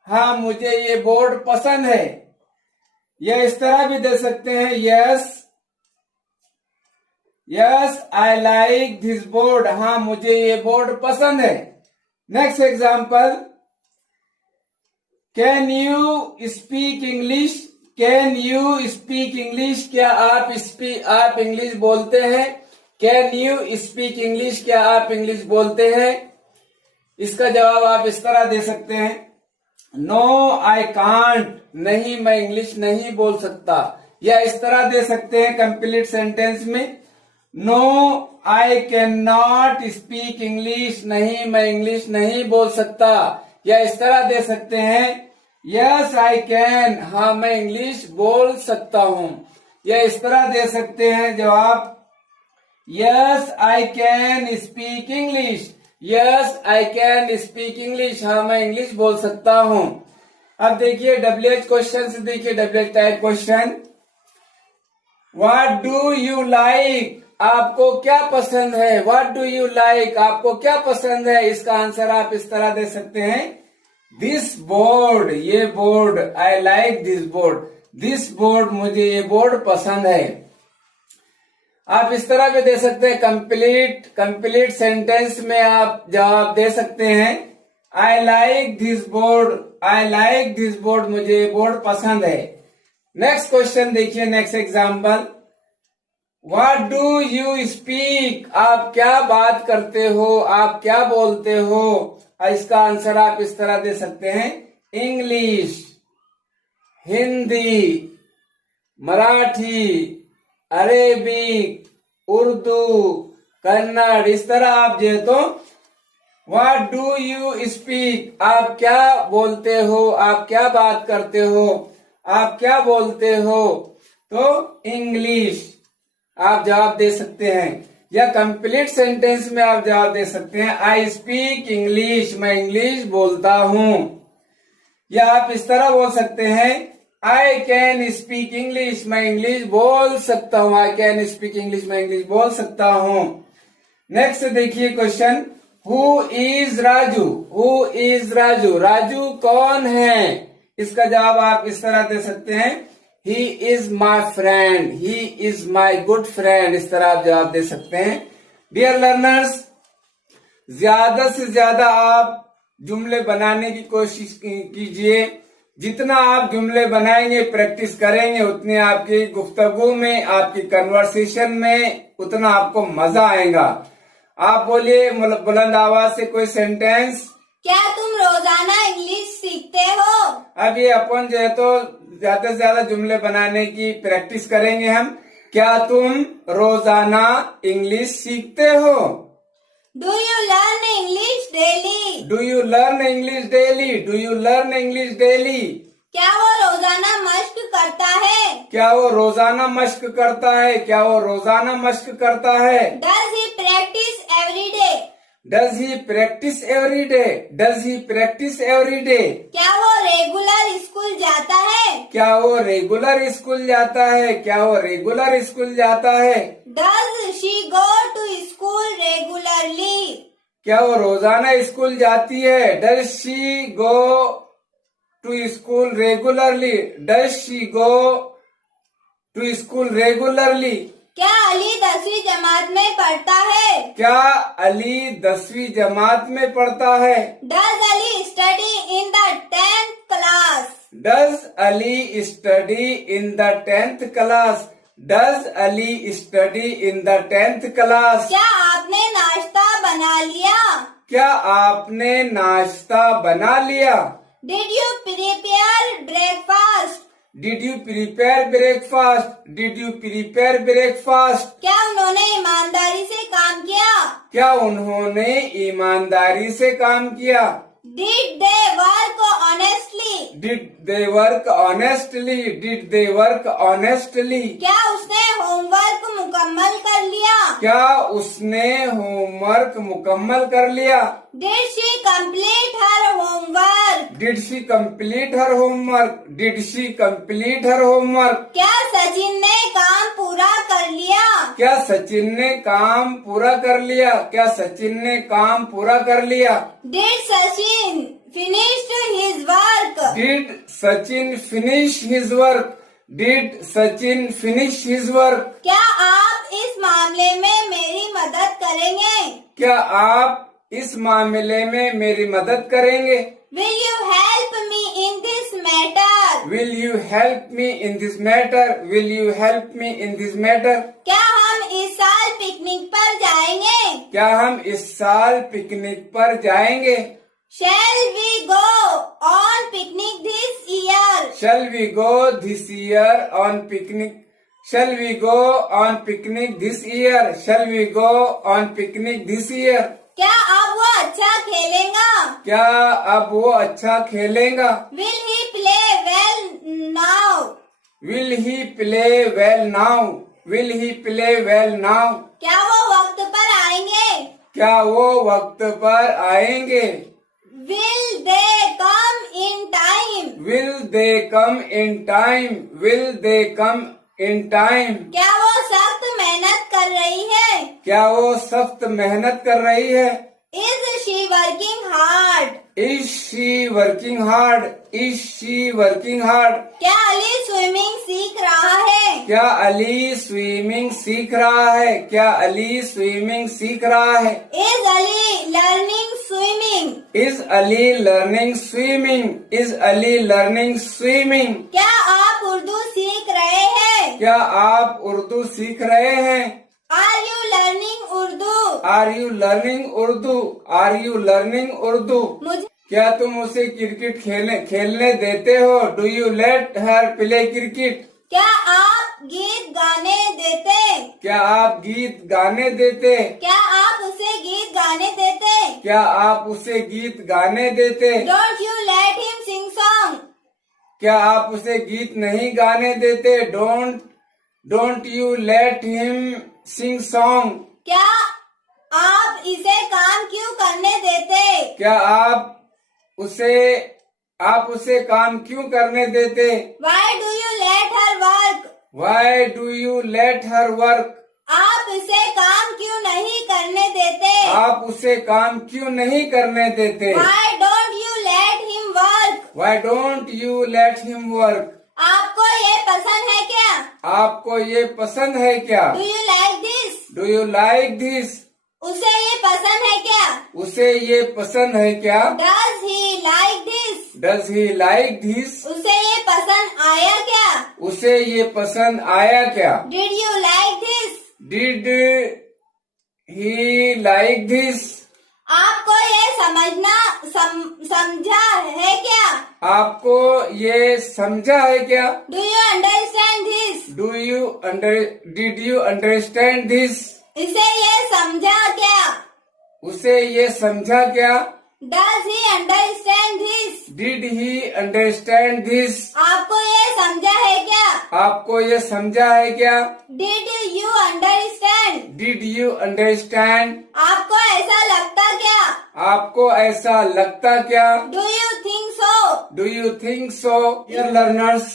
हाँ मुझे ये बोर्ड पसंद है। या इस तरह भी दे सकते हैं, yes I like this board, हाँ मुझे ये बोर्ड पसंद है। Next example, can you speak English? Can you speak English? क्या आप इंग्लिश बोलते हैं? Can you speak English? क्या आप इंग्लिश बोलते हैं? इसका जवाब आप इस तरह दे सकते हैं, नो आई कांट, नहीं मैं इंग्लिश नहीं बोल सकता। या इस तरह दे सकते हैं कंप्लीट सेंटेंस में, no I can not speak English, नहीं मैं इंग्लिश नहीं बोल सकता। या इस तरह दे सकते हैं, यस आई कैन, हाँ मैं इंग्लिश बोल सकता हूं। या इस तरह दे सकते हैं जवाब, yes I can speak English, yes I can speak English, हाँ मैं इंग्लिश बोल सकता हूं। अब देखिए WH क्वेश्चन से, देखिए WH type question, what do you like, आपको क्या पसंद है। व्हाट डू यू लाइक, आपको क्या पसंद है। इसका आंसर आप इस तरह दे सकते हैं, दिस बोर्ड, ये board, I like this board, this board, मुझे ये बोर्ड पसंद है। आप इस तरह भी दे सकते हैं, कंप्लीट सेंटेंस में आप जवाब दे सकते हैं, I like this board, I like this board, मुझे ये बोर्ड पसंद है। नेक्स्ट क्वेश्चन देखिए, next example, what do you speak, आप क्या बात करते हो, आप क्या बोलते हो। इसका आंसर आप इस तरह दे सकते हैं, इंग्लिश, हिंदी, मराठी, अरेबिक, उर्दू, कन्नड़। इस तरह आप जो तो व्हाट डू यू स्पीक, आप क्या बोलते हो, आप क्या बात करते हो, आप क्या बोलते हो, तो इंग्लिश आप जवाब दे सकते हैं। या कंप्लीट सेंटेंस में आप जवाब दे सकते हैं, आई स्पीक इंग्लिश, मैं इंग्लिश बोलता हूं। या आप इस तरह बोल सकते हैं, आई कैन स्पीक इंग्लिश, मैं इंग्लिश बोल सकता हूं, आई कैन स्पीक इंग्लिश, मैं इंग्लिश बोल सकता हूं। नेक्स्ट देखिए question, who is Raju, who is Raju, Raju कौन है। इसका जवाब आप इस तरह दे सकते हैं, he is my friend, he is my good friend, इस तरह आप जवाब दे सकते हैं। डियर लर्नर्स, ज्यादा से ज्यादा आप जुमले बनाने की कोशिश कीजिए। जितना आप जुमले बनाएंगे, प्रैक्टिस करेंगे, उतने आपकी गुफ्तगू में, आपकी कन्वर्सेशन में उतना आपको मजा आएगा। आप बोलिए बुलंद आवाज से कोई सेंटेंस, क्या तुम रोजाना इंग्लिश सीखते हो। अब ये अपन जो है तो ज्यादा से ज्यादा जुमले बनाने की प्रैक्टिस करेंगे हम। क्या तुम रोजाना इंग्लिश सीखते हो। Do you learn English daily, do you learn English daily, do you learn English daily. क्या वो रोजाना मश्क करता है। क्या वो रोजाना मश्क करता है, क्या वो रोजाना मश्क करता है। Does he practice every day, does he practice every day, does he practice every day. क्या वो रेगुलर स्कूल जाता है। क्या वो रेगुलर स्कूल जाता है, क्या वो रेगुलर स्कूल जाता है। Does she go to school regularly, क्या वो रोजाना स्कूल जाती है। Does she go to school regularly, does she go to school regularly. क्या अली 10वीं जमात में पढ़ता है। क्या अली 10वीं जमात में पढ़ता है। Does Ali study in the 10th class, does Ali study in the 10th class, does Ali study in the 10th class. क्या आपने नाश्ता बना लिया। क्या आपने नाश्ता बना लिया। Did you prepare breakfast, did you prepare breakfast, did you prepare breakfast. क्या उन्होंने ईमानदारी से काम किया। क्या उन्होंने ईमानदारी से काम किया। Did they work honestly, did they work honestly, did they work honestly. क्या उसने होमवर्क मुकम्मल कर लिया। क्या उसने होमवर्क मुकम्मल कर लिया। Did she complete her homework, did she complete her homework, did she complete her homework. क्या सचिन ने काम पूरा कर लिया। क्या सचिन ने काम पूरा कर लिया, क्या सचिन ने काम पूरा कर लिया। Did Sachin finished his work, did Sachin finish his work, did Sachin finish his work. क्या आप इस मामले में मेरी मदद करेंगे। क्या आप इस मामले में मेरी मदद करेंगे। Will you help me in this matter, will you help me in this matter, will you help me in this matter. क्या हम इस साल पिकनिक पर जाएंगे। क्या हम इस साल पिकनिक पर जाएंगे। Shall we go on picnic this year? Shall we go this year on picnic? Shall we go on picnic this year? Shall we go on picnic this year? क्या अब वो अच्छा खेलेगा? क्या अब वो अच्छा खेलेगा? Will he play well now? Will he play well now? Will he play well now? क्या वो वक्त पर आएंगे? क्या वो वक्त पर आएंगे? Will they come in time? Will they come in time? Will they come in time? क्या वो सख्त मेहनत कर रही है? क्या वो सख्त मेहनत कर रही है? Is she working hard? Is she working hard? Is she working hard? क्या अली स्विमिंग सीख रहा है? क्या अली स्विमिंग सीख रहा है? क्या अली स्विमिंग सीख रहा है? Is Ali learning swimming? Is Ali learning swimming? Is Ali learning swimming? क्या आप उर्दू सीख रहे हैं? क्या आप उर्दू सीख रहे हैं? Are you learning Urdu? Are you learning Urdu? Are you learning Urdu? मुझे क्या तुम उसे क्रिकेट खेलने देते हो? Do you let her play cricket? क्या आप गीत गाने देते? क्या आप गीत गाने देते? क्या आप उसे गीत गाने देते? क्या आप उसे गीत गाने देते? Don't you let him sing song? क्या आप उसे गीत नहीं गाने देते? Don't you let him sing song? क्या आप इसे काम क्यों करने देते? क्या आप उसे काम क्यों करने देते? Why do you let her work? Why do you let her work? आप इसे काम क्यों नहीं करने देते? आप उसे काम क्यों नहीं करने देते? Why don't you let him work? Why don't you let him work? आपको ये पसंद है क्या? आपको ये पसंद है क्या? Do you like this? Do you like this? उसे ये पसंद है क्या? उसे ये पसंद है क्या? Does he like this? Does he like this? उसे ये पसंद आया क्या? उसे ये पसंद आया क्या? Did you like this? Did he like this? आपको ये समझा है क्या? आपको ये समझा है क्या? Do you understand this? Did you understand this? इसे ये समझा क्या? उसे ये समझा क्या? Does he understand this? Did he understand this? आपको ये समझा है क्या? आपको ये समझा है क्या? Did you understand? Did you understand? आपको ऐसा लगता क्या? आपको ऐसा लगता क्या? Do you think so? Do you think so? Dear learners,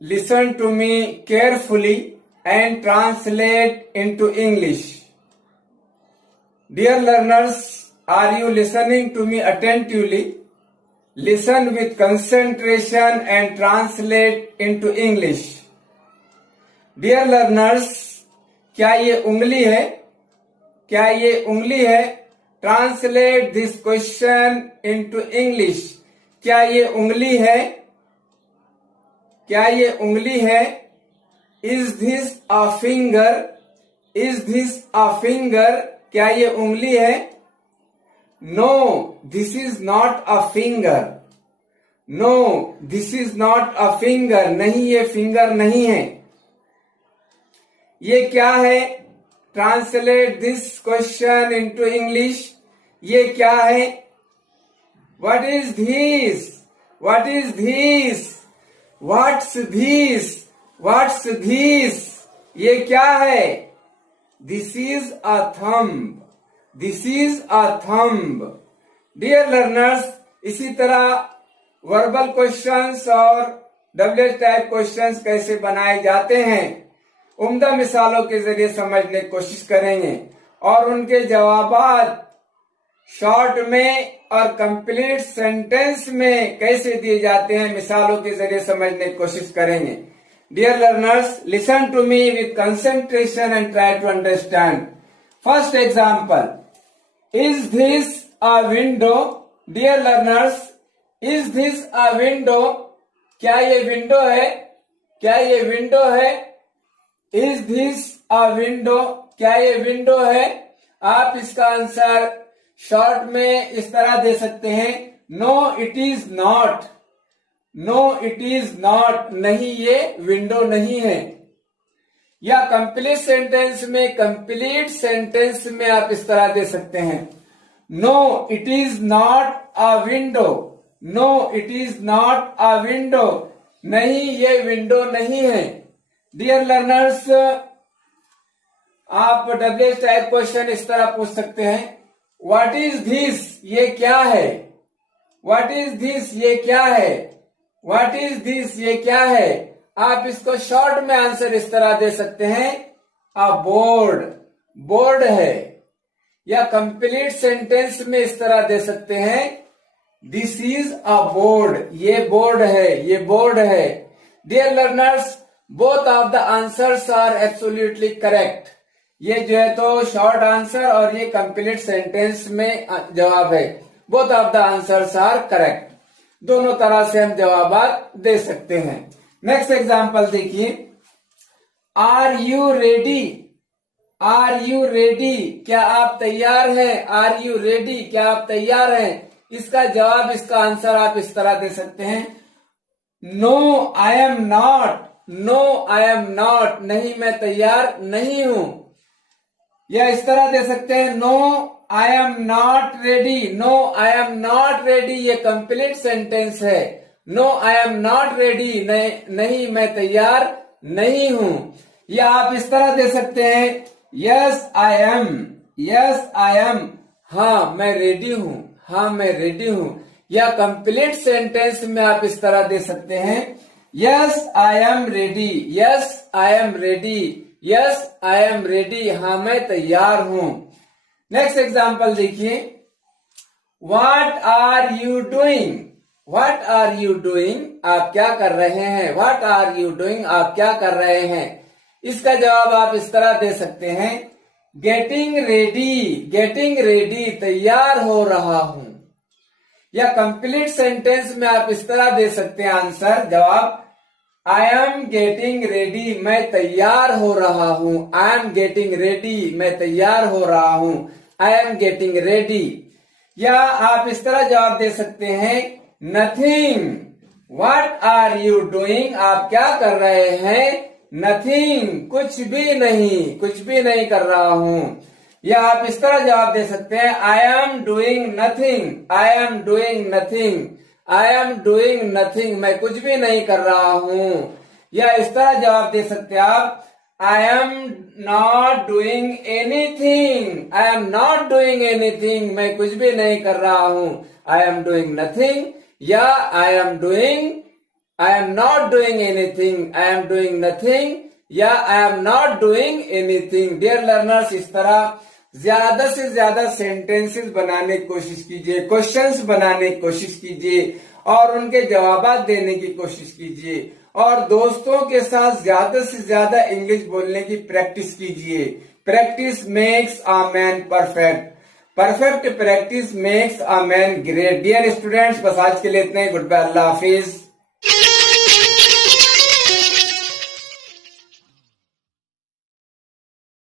listen to me carefully and translate into English. Dear learners, are you listening to me attentively? Listen with concentration and translate into English. Dear learners, क्या ये उंगली है? क्या ये उंगली है? Translate this question into English. क्या ये उंगली है? क्या ये उंगली है? Is this a finger? Is this a finger? क्या ये उंगली है? No, this is not a finger. No, this is not a finger. नहीं, ये फिंगर नहीं है. ये क्या है? Translate this question into English. ये क्या है? What is this? What is this? What's this? What's this? ये क्या है? This is a thumb. This is a thumb. Dear learners, इसी तरह वर्बल क्वेश्चंस और WH टाइप क्वेश्चंस कैसे बनाए जाते हैं उम्दा मिसालों के जरिए समझने की कोशिश करेंगे और उनके जवाबात शॉर्ट में और कंप्लीट सेंटेंस में कैसे दिए जाते हैं मिसालों के जरिए समझने की कोशिश करेंगे. Dear learners, listen to me with concentration and try to understand. First example. Is this a window? Dear learners, is this a window? क्या ये विंडो है? क्या ये विंडो है? Is this a window? क्या ये विंडो है? आप इसका आंसर शॉर्ट में इस तरह दे सकते हैं. No it is not, no it is not, नहीं ये विंडो नहीं है। या कंप्लीट सेंटेंस में, कंप्लीट सेंटेंस में आप इस तरह दे सकते हैं, no it is not a window, no it is not a window, नहीं ये विंडो नहीं है। डियर लर्नर्स, आप डब्ल्यूएच टाइप क्वेश्चन इस तरह पूछ सकते हैं, व्हाट इज दिस, ये क्या है, व्हाट इज दिस, ये क्या है, व्हाट इज दिस, ये क्या है। आप इसको शॉर्ट में आंसर इस तरह दे सकते हैं, अ बोर्ड, बोर्ड है। या कंप्लीट सेंटेंस में इस तरह दे सकते हैं, दिस इज अ बोर्ड, ये बोर्ड है, ये बोर्ड है। Dear learners, both of the answers are absolutely correct. ये जो है तो शॉर्ट आंसर और ये कंप्लीट सेंटेंस में जवाब है। Both of the answers are correct, दोनों तरह से हम जवाब दे सकते हैं। नेक्स्ट एग्जांपल देखिए, are you ready, are you ready, क्या आप तैयार हैं, आर यू रेडी, क्या आप तैयार हैं। इसका जवाब, इसका आंसर आप इस तरह दे सकते हैं, no I am not, no I am not, नहीं मैं तैयार नहीं हूं। या इस तरह दे सकते हैं, no I am not ready, no I am not ready, ये कंप्लीट सेंटेंस है, no I am not ready, नहीं मैं तैयार नहीं हूं। या आप इस तरह दे सकते हैं, yes I M, yes I M, हाँ मैं रेडी हूं, हाँ मैं रेडी हूं। या कंप्लीट सेंटेंस में आप इस तरह दे सकते हैं, yes I am ready, yes I am ready, yes I am ready, हाँ मैं तैयार हूं। नेक्स्ट एग्जाम्पल देखिए, what are you doing, what are you doing, आप क्या कर रहे हैं, व्हाट आर यू डूइंग, आप क्या कर रहे हैं। इसका जवाब आप इस तरह दे सकते हैं, गेटिंग रेडी, गेटिंग रेडी, तैयार हो रहा हूं। या कंप्लीट सेंटेंस में आप इस तरह दे सकते हैं आंसर, जवाब, आई एम गेटिंग रेडी, मैं तैयार हो रहा हूं, आई एम गेटिंग रेडी, मैं तैयार हो रहा हूं, आई एम गेटिंग रेडी। या आप इस तरह जवाब दे सकते हैं, nothing, what are you doing, आप क्या कर रहे हैं, नथिंग, कुछ भी नहीं, कुछ भी नहीं कर रहा हूं। या आप इस तरह जवाब दे सकते हैं, आई am doing nothing, I am doing nothing, I am doing nothing, मैं कुछ भी नहीं कर रहा हूं। या इस तरह जवाब दे सकते हैं आप, आई am not doing anything, I am not doing anything, मैं कुछ भी नहीं कर रहा हूं, आई एम डूइंग नथिंग। या I am doing, I am not doing anything, I am doing nothing, या I am not doing anything. Dear learners, इस तरह ज्यादा से ज्यादा सेंटेंसेस बनाने की कोशिश कीजिए, क्वेश्चंस बनाने की कोशिश कीजिए और उनके जवाब देने की कोशिश कीजिए। और दोस्तों के साथ ज्यादा से ज्यादा इंग्लिश बोलने की प्रैक्टिस कीजिए। Practice makes a man perfect, perfect practice makes a man great. Dear students, बस आज के लिए इतना ही। गुड बाय, अल्लाह हाफिज।